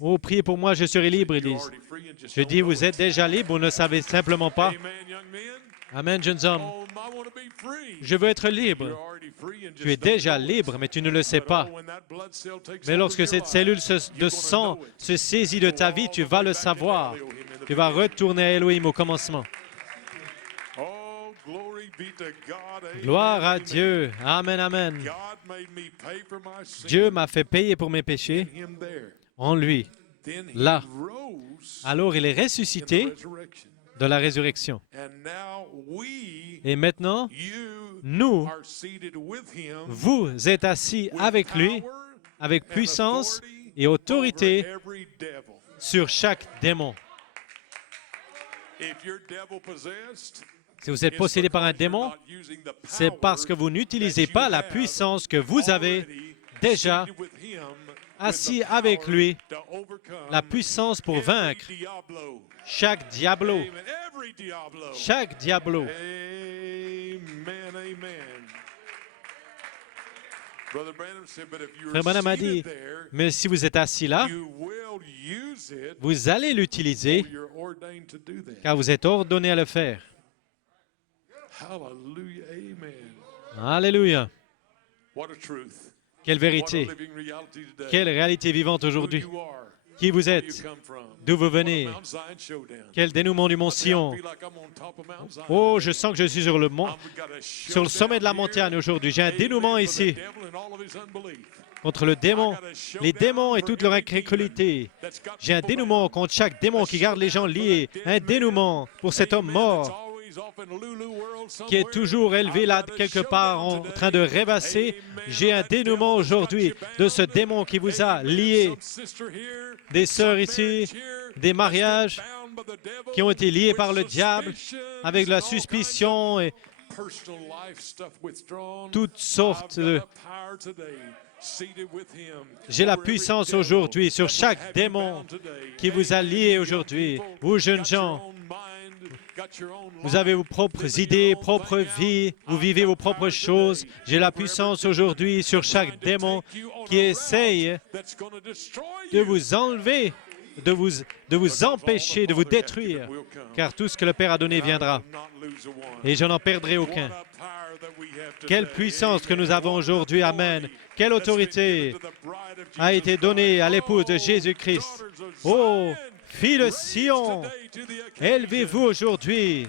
Oh, priez pour moi, je serai libre, ils disent. Je dis, vous êtes déjà libre, vous ne le savez simplement pas. Amen, jeunes hommes. Je veux être libre. Tu es déjà libre, mais tu ne le sais pas. Mais lorsque cette cellule de sang se saisit de ta vie, tu vas le savoir. Tu vas retourner à Elohim au commencement. Gloire à Dieu. Amen, amen. Dieu m'a fait payer pour mes péchés en lui. Là. Alors il est ressuscité de la résurrection. Et maintenant, nous, vous êtes assis avec lui, avec puissance et autorité sur chaque démon. Si vous êtes possédé par un démon, c'est parce que vous n'utilisez pas la puissance que vous avez déjà assis avec lui, la puissance pour vaincre chaque diablo. Chaque diablo. Frère Branham a dit, mais si vous êtes assis là, vous allez l'utiliser car vous êtes ordonné à le faire. Alléluia. Quelle vérité. Quelle réalité vivante aujourd'hui. Qui vous êtes? D'où vous venez? Quel dénouement du mont Sion. Oh, je sens que je suis sur le sommet de la montagne aujourd'hui. J'ai un dénouement ici contre le démon, les démons et toute leur incrédulité. J'ai un dénouement contre chaque démon qui garde les gens liés. Un dénouement pour cet homme mort qui est toujours élevé là quelque part en train de rêvasser. J'ai un dénouement aujourd'hui de ce démon qui vous a liés. Des sœurs ici, des mariages qui ont été liés par le diable avec la suspicion et toutes sortes de... J'ai la puissance aujourd'hui sur chaque démon qui vous a liés aujourd'hui. Vous jeunes gens, vous avez vos propres idées, propres vies, vous vivez vos propres choses. J'ai la puissance aujourd'hui sur chaque démon qui essaye de vous enlever, de vous empêcher, de vous détruire, car tout ce que le Père a donné viendra, et je n'en perdrai aucun. Quelle puissance que nous avons aujourd'hui, Amen. Quelle autorité a été donnée à l'épouse de Jésus-Christ. Oh, filles de Sion, élevez-vous aujourd'hui.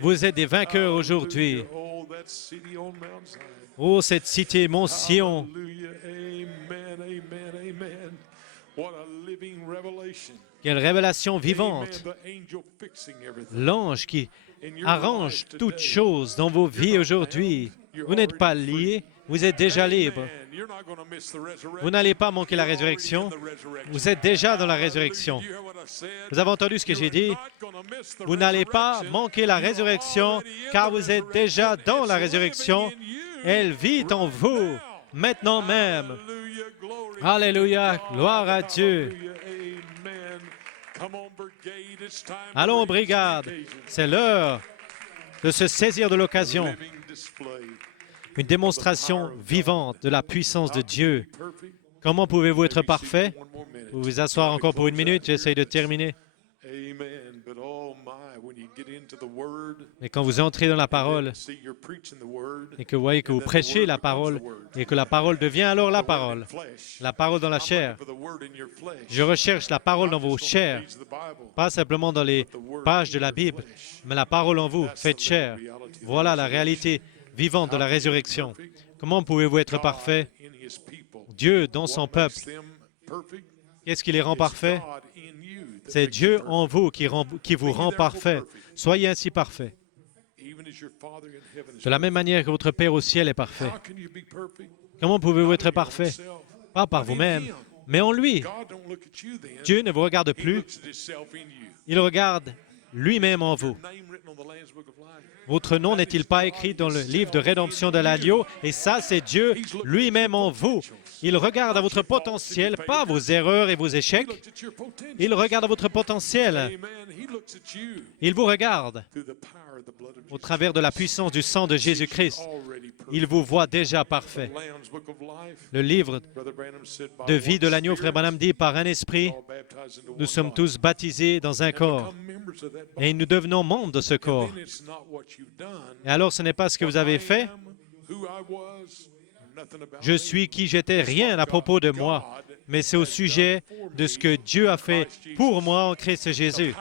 Vous êtes des vainqueurs aujourd'hui. Oh, cette cité, Mont Sion. Quelle révélation vivante. L'ange qui arrange toutes choses dans vos vies aujourd'hui. Vous n'êtes pas liés, vous êtes déjà libres. Vous n'allez pas manquer la résurrection. Vous êtes déjà dans la résurrection. Vous avez entendu ce que j'ai dit? Vous n'allez pas manquer la résurrection, car vous êtes déjà dans la résurrection. Elle vit en vous, maintenant même. Alléluia, gloire à Dieu. Allons, brigade, c'est l'heure de se saisir de l'occasion. Une démonstration vivante de la puissance de Dieu. Comment pouvez-vous être parfait? Vous vous asseoir encore pour une minute, j'essaye de terminer. Mais quand vous entrez dans la parole et que vous voyez que vous prêchez la parole et que la parole devient alors la parole dans la chair. Je recherche la parole dans vos chairs, pas simplement dans les pages de la Bible, mais la parole en vous, faite chair. Voilà la réalité vivante de la résurrection. Comment pouvez-vous être parfait? Dieu dans son peuple. Qu'est-ce qui les rend parfaits? C'est Dieu en vous qui vous rend parfait. Soyez ainsi parfaits. De la même manière que votre Père au ciel est parfait. Comment pouvez-vous être parfait? Pas par vous-même, mais en lui. Dieu ne vous regarde plus. Il regarde lui-même en vous. Votre nom n'est-il pas écrit dans le livre de rédemption de l'agneau? Et ça, c'est Dieu lui-même en vous. Il regarde à votre potentiel, pas à vos erreurs et vos échecs. Il regarde à votre potentiel. Il vous regarde au travers de la puissance du sang de Jésus-Christ. Il vous voit déjà parfait. Le livre de vie de l'agneau, Frère Branham dit, par un esprit, nous sommes tous baptisés dans un corps. Et nous devenons membres de ce corps. Et alors, ce n'est pas ce que vous avez fait. Je suis qui j'étais, rien à propos de moi, mais c'est au sujet de ce que Dieu a fait pour moi en Christ Jésus.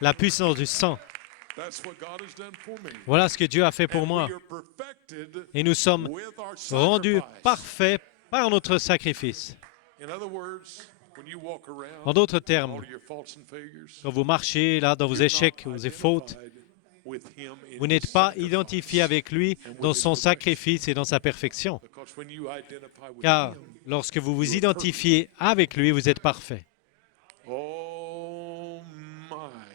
La puissance du sang. Voilà ce que Dieu a fait pour moi. Et nous sommes rendus parfaits par notre sacrifice. En d'autres termes, quand vous marchez là dans vos échecs, vos fautes, vous n'êtes pas identifié avec lui dans son sacrifice et dans sa perfection. Car lorsque vous vous identifiez avec lui, vous êtes parfait.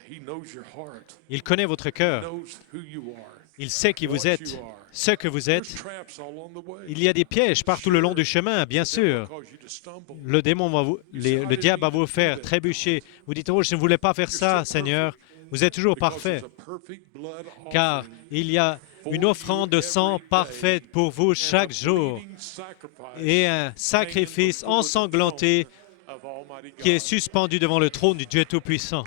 He knows your heart. Il connaît votre He cœur. knows who you are. Il sait qui vous êtes, ce que vous There's êtes. traps all along the way. Il y a des pièges partout le long du chemin, bien sûr. Cause you to stumble. Le démon le diable va vous faire trébucher. Vous dites, oh, je ne voulais pas faire ça, Seigneur. Vous êtes toujours Because parfait, there's a perfect blood car offering il y a une offrande de sang parfaite pour vous chaque jour bleeding sacrifice et un sacrifice ensanglanté of Almighty qui est God. suspendu devant le trône du Dieu Tout-Puissant.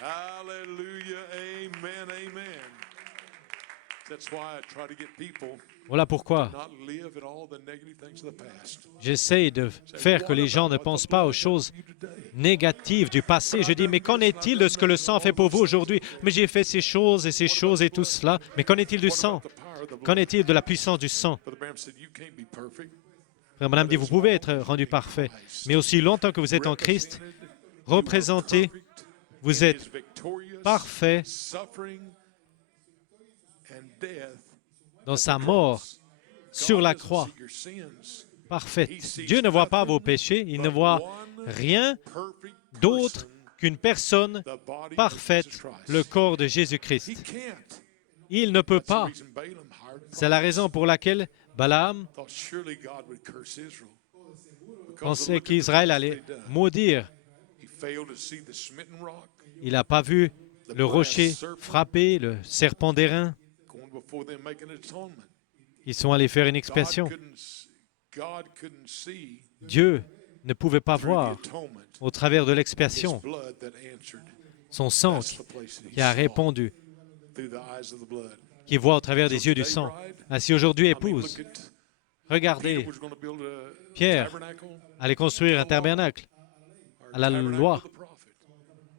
Hallelujah. Amen. Amen. That's why I try to get people Voilà pourquoi not live in all the negative things of the past. j'essaie de faire que les gens ne pensent pas aux choses négatives du passé. Je dis, mais qu'en est-il de ce que le sang fait pour vous aujourd'hui? Mais j'ai fait ces choses et tout cela. Mais qu'en est-il du sang? The power of the Qu'en blood. est-il de la puissance du sang? Brother Branham said, you can't be perfect. Frère Branham dit, vous pouvez être rendu parfait, mais aussi longtemps que vous êtes en Christ, représenté, vous êtes Is victorious, parfait suffering, and death. dans sa mort sur la God doesn't croix, see your sins. parfaite. Dieu ne voit pas vos péchés, il ne voit rien Perfect d'autre person, qu'une personne the body of parfaite, Jesus Christ. le corps de He Jésus-Christ. can't. Il ne peut That's the pas. reason Balaam hired C'est la raison pour laquelle Balaam thought surely God would curse Israel. Because of pensait look at the qu'Israël things allait they'd done. maudire. He failed to see the smitten rock Il n'a pas vu le rocher frappé, le serpent d'airain. going before them making atonement. Ils sont allés faire une God expiation. couldn't see Dieu ne pouvait pas through voir the atonement au travers de his l'expiation blood that answered. son sang That's the place that he qui a saw répondu, through the eyes of the blood. qui voit au travers des yeux du sang. Ainsi aujourd'hui, I mean, épouse, look at regardez, Peter was going to build a Pierre tabernacle allait construire un tabernacle or à la tabernacle loi of the prophet.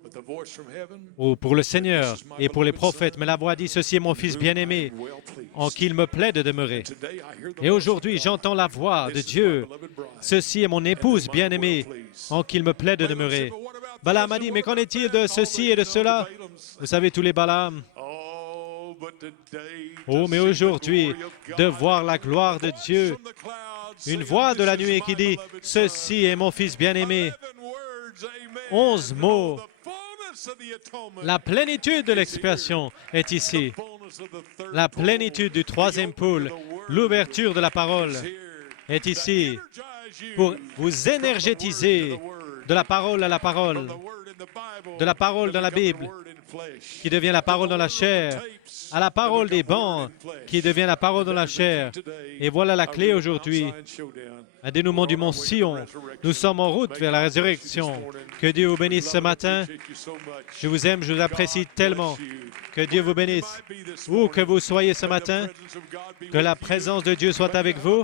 But the voice from heaven pour le Seigneur et pour les prophètes. Mais la voix dit, ceci est mon Fils bien-aimé, well pleased. en qui il me plaît de demeurer. Today I hear the Et voice aujourd'hui, of God. j'entends la voix de This is my Dieu. beloved bride. Ceci est mon épouse bien-aimée, en qui il me plaît de demeurer. Balaam a dit, mais qu'en est-il de ceci et de cela? Vous savez, tous les Balaam. Oh, but today, Oh, to mais see the aujourd'hui, glory of de God, voir la gloire de voice Dieu, from the clouds une saying, voix de la "This is nuit my qui dit, beloved ceci est mon Fils bien-aimé. 11 words, amen. 11 mots. The fullness of the atonement, La plénitude de l'expiation est ici. fullness of the third La pole, plénitude du troisième pôle, l'ouverture de la parole est ici pour vous énergétiser de la parole à la parole, de la parole dans la Bible, qui devient la parole dans la chair, à la parole des bancs, qui devient la parole dans la chair. Et voilà la clé aujourd'hui, un dénouement du mont Sion. Nous sommes en route vers la résurrection. Que Dieu vous bénisse ce matin. Je vous aime, je vous apprécie tellement. Que Dieu vous bénisse. Où que vous soyez ce matin, que la présence de Dieu soit avec vous,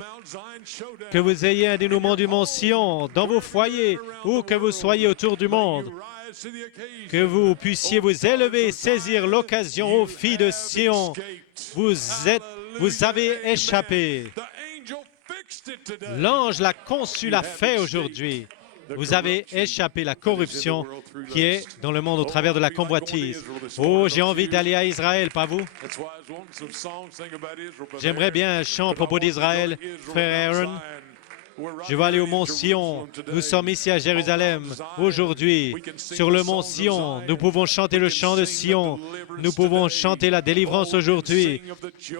que vous ayez un dénouement du mont Sion dans vos foyers, où que vous soyez autour du monde, que vous puissiez vous élever et saisir l'occasion, ô filles de Sion. Vous avez échappé. L'ange l'a conçu, l'a fait aujourd'hui. Vous avez échappé la corruption qui est dans le monde au travers de la convoitise. Oh, j'ai envie d'aller à Israël, pas vous? J'aimerais bien un chant à propos d'Israël, frère Aaron. Je vais aller au mont Sion. Nous sommes ici à Jérusalem. Aujourd'hui, sur le mont Sion, nous pouvons chanter le chant de Sion. Nous pouvons chanter la délivrance aujourd'hui.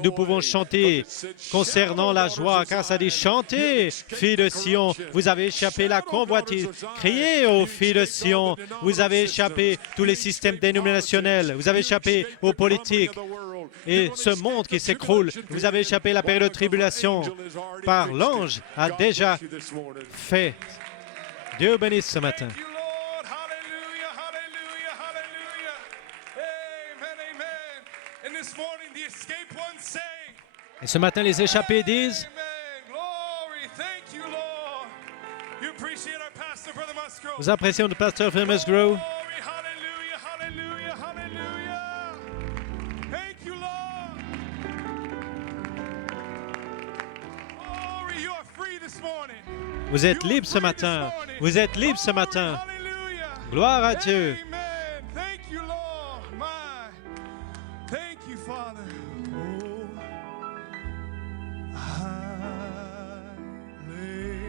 Nous pouvons chanter concernant la joie, car ça dit chantez, filles de Sion. Vous avez échappé la convoitise. Criez aux filles de Sion. Vous avez échappé tous les systèmes dénominationnels. Vous avez échappé aux politiques et ce monde qui s'écroule. Vous avez échappé la période de tribulation. Par l'ange a déjà fait. Dieu vous bénisse ce matin. Thank you, Lord. Hallelujah, hallelujah, hallelujah. Amen, amen. And this morning the escaped ones say, Et ce matin, les échappés disent, Amen. Glory. Thank you, Lord. You appreciate our pastor, Brother Musgrove. nous apprécions le pasteur Phil Musgrove. Glory, hallelujah, hallelujah, hallelujah. Thank you, Lord. Glory, you are free this morning. Vous êtes libre ce matin. Vous êtes libre ce matin. Hallelujah. Gloire à Dieu. Amen. Thank you, Lord. My. Thank you, Father. Oh, I lay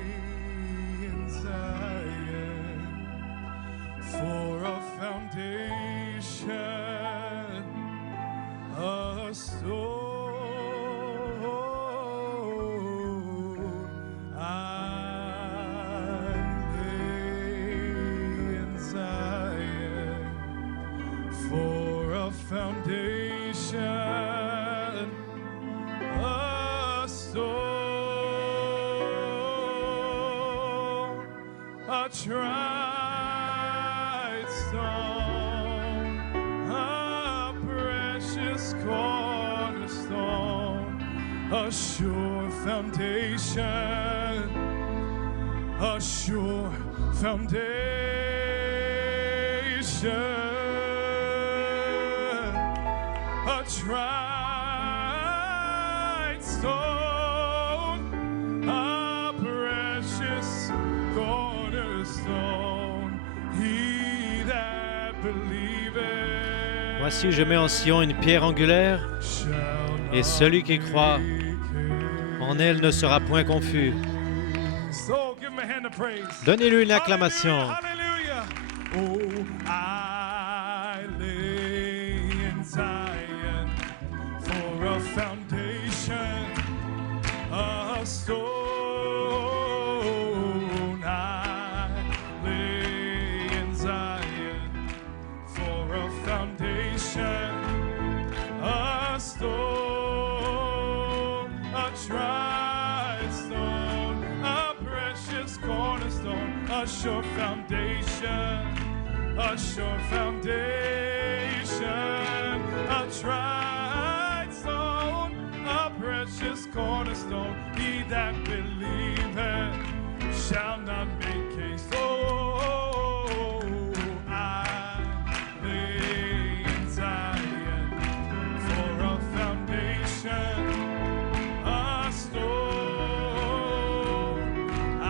in Zion. foundation, a stone, a tried stone, a precious cornerstone, a sure foundation, a sure foundation. A tried stone, a precious cornerstone, he that believeth. Voici, je mets en Sion une pierre angulaire, et celui qui croit en elle ne sera point confus. So give him a hand of praise. Donnez-lui une acclamation. Hallelujah. Oh, I lay in Zion for a foundation, a stone. I lay in Zion for a foundation, a stone, a tried stone, a precious cornerstone, a sure foundation, a sure foundation, a tried stone, a precious cornerstone. He that believeth shall not make haste. Oh, I lay in Zion for a foundation, a stone. I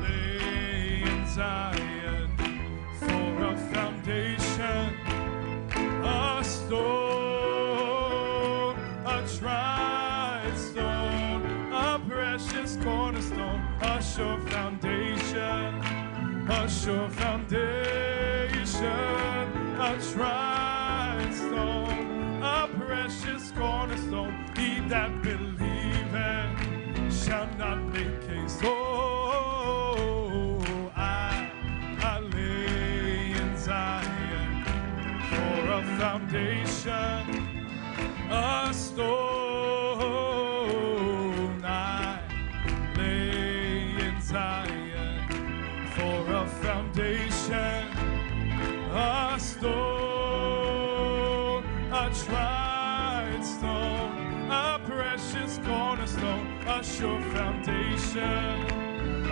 lay in Zion for a foundation, a stone, a tried stone, a precious cornerstone, a sure foundation, a sure foundation, a tried stone, a precious cornerstone. He that believeth shall not make haste. Oh, I lay in Zion for a foundation, a stone. I lay in Zion for a foundation, a stone, a tried stone, a precious cornerstone, a sure foundation,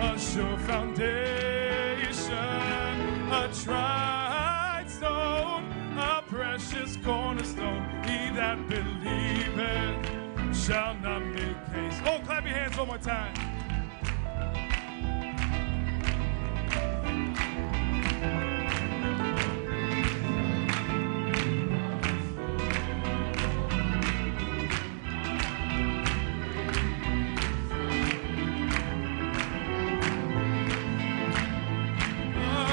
a sure foundation, a tried stone, a precious cornerstone. He that believeth shall not make haste. Oh, clap your hands one more time.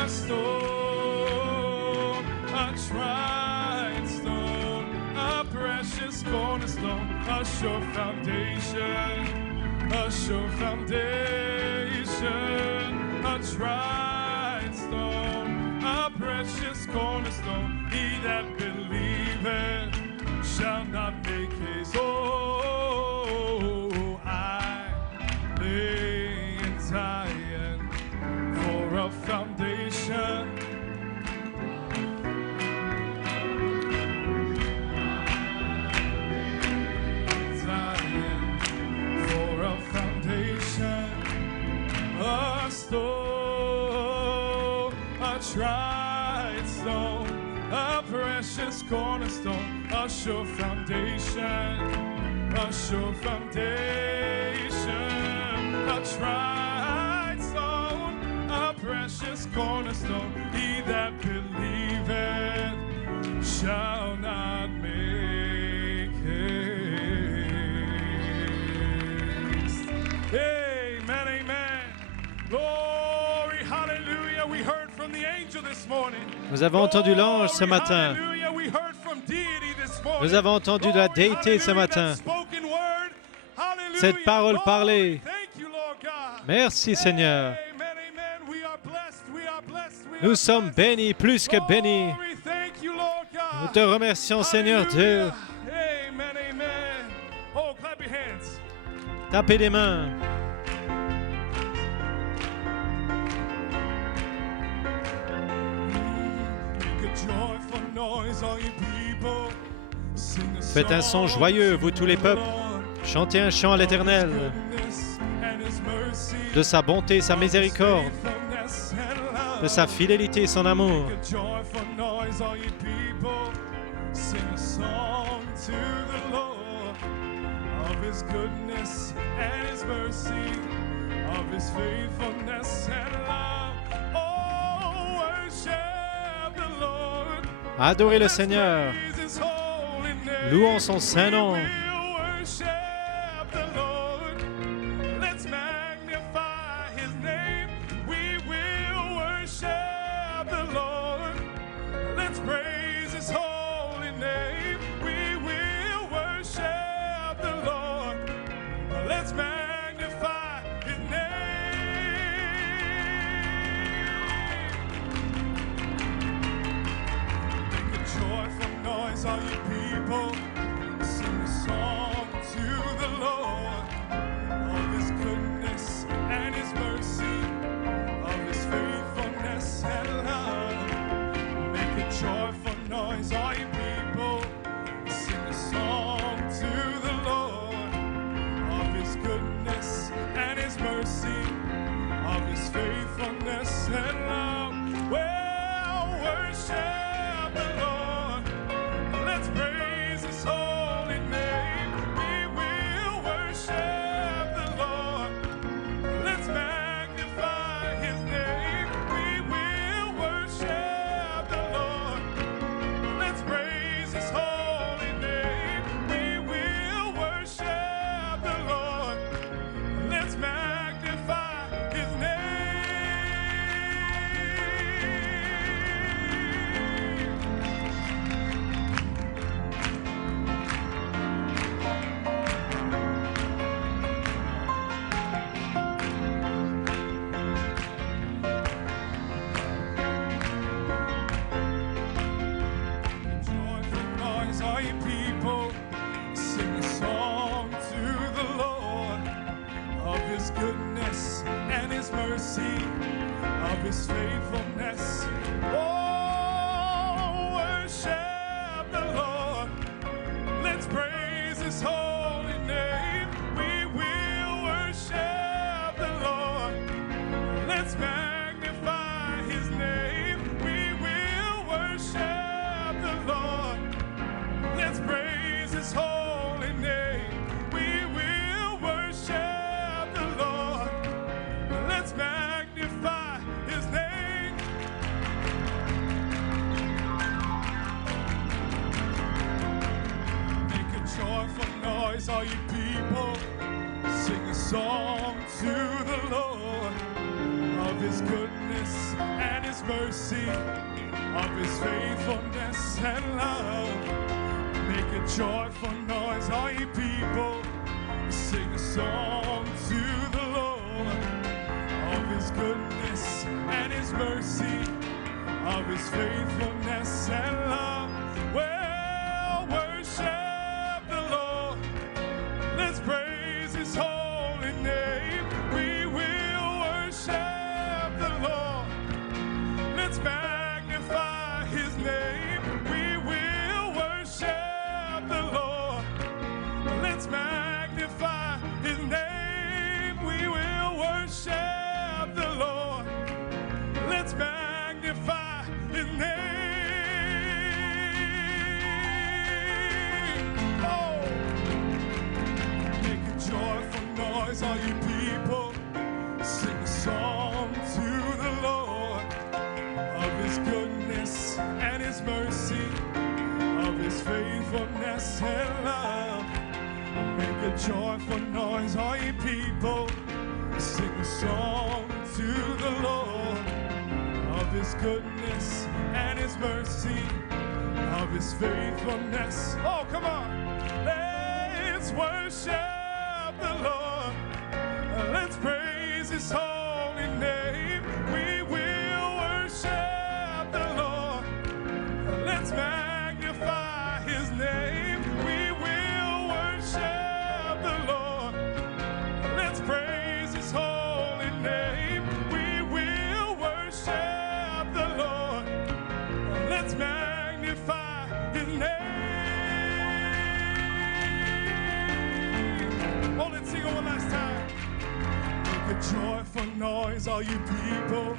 A stone, a tried stone, a precious cornerstone, a sure foundation, a sure foundation, a tried stone, a precious cornerstone. He that believeth shall not make haste. Oh, I lay in Zion for a foundation, Zion for a foundation, a stone, a tried stone, a precious cornerstone, a sure foundation, a sure foundation, a tried stone, a precious cornerstone. He that believeth shall not make haste. Amen, amen. Glory, hallelujah. We heard from the angel this morning. Nous avons entendu l'ange ce matin. Hallelujah. We heard from deity this morning. Nous avons entendu la déité ce matin. Cette parole parlée. Merci Seigneur. Nous sommes bénis, plus que bénis. Nous te remercions, Seigneur Dieu. Amen, amen. Oh, clap your hands. Tapez des mains. Make a joyful noise, all you people. Sing a Faites un son joyeux, vous tous les peuples. Chantez un chant à l'Éternel, goodness and his mercy, de sa bonté et sa miséricorde, faithfulness and love. de sa fidélité et son amour. Make a joyful noise, all you people. Sing a song to the Lord of his goodness and his mercy, of his faithfulness and love. Oh, worship the Lord. Adorez le Seigneur. Praise his holy name. Louons son saint nom. We'll worship the Lord. Let's magnify his name. We will worship the Lord. Let's praise his holy name. We will worship the Lord. Let's magnify his name. Make a joyful noise, all you people. Sing a song to the Lord of his goodness and his mercy, of his faithfulness and love. Make a joyful noise, all you people. Sing a song to the Lord of his goodness and his mercy, of his faithfulness and love. Well, worship the Lord. Let's praise his holy name. We will worship the Lord. Let's magnify his name. We will worship the Lord. Let's praise his holy name. We will worship the Lord. Let's magnify his name. Joyful noise, all you people, sing a song to the Lord of his goodness and his mercy, of his faithfulness. Oh, worship the Lord. Let's praise his holy name. We will worship the Lord. Let's magnify his name. We will worship the Lord. Let's praise his holy name. We will worship the Lord. Let's magnify his name. Make a joyful noise, all you people. Sing a song to the Lord of his goodness and his mercy, of his faithfulness and love. Make a joyful noise, all you people. Sing a song to the Lord of his goodness and his mercy, of his faithfulness and love. Well, worship the Lord. Let's praise his holy name. We will worship the Lord. Let's magnify his name. We will worship the Lord. Let's magnify his name. We will worship the Lord. Let's magnify his name. Oh, make a joyful noise, all you people. Sing a song to the Lord of his goodness and his mercy, of his faithfulness and love. Make a joyful noise, all you people. Sing a song to the Lord of his goodness and his mercy, of his faithfulness. Oh, come on. Let's worship the Lord. Let's praise his holy name. We will worship the Lord. Let's magnify joyful noise, all you people.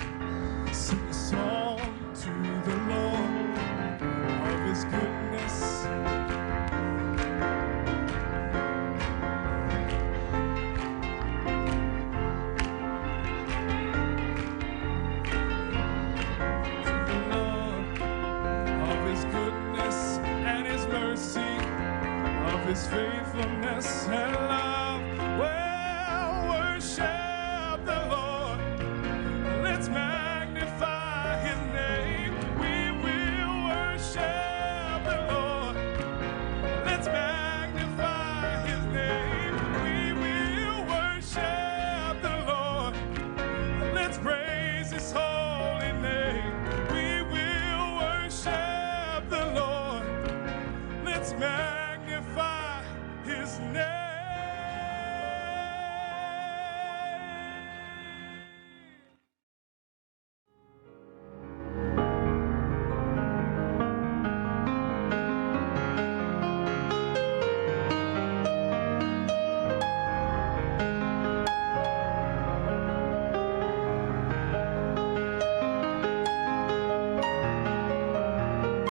Sing a song to the Lord of His goodness. To the Lord of His goodness and His mercy, of His faithfulness and love.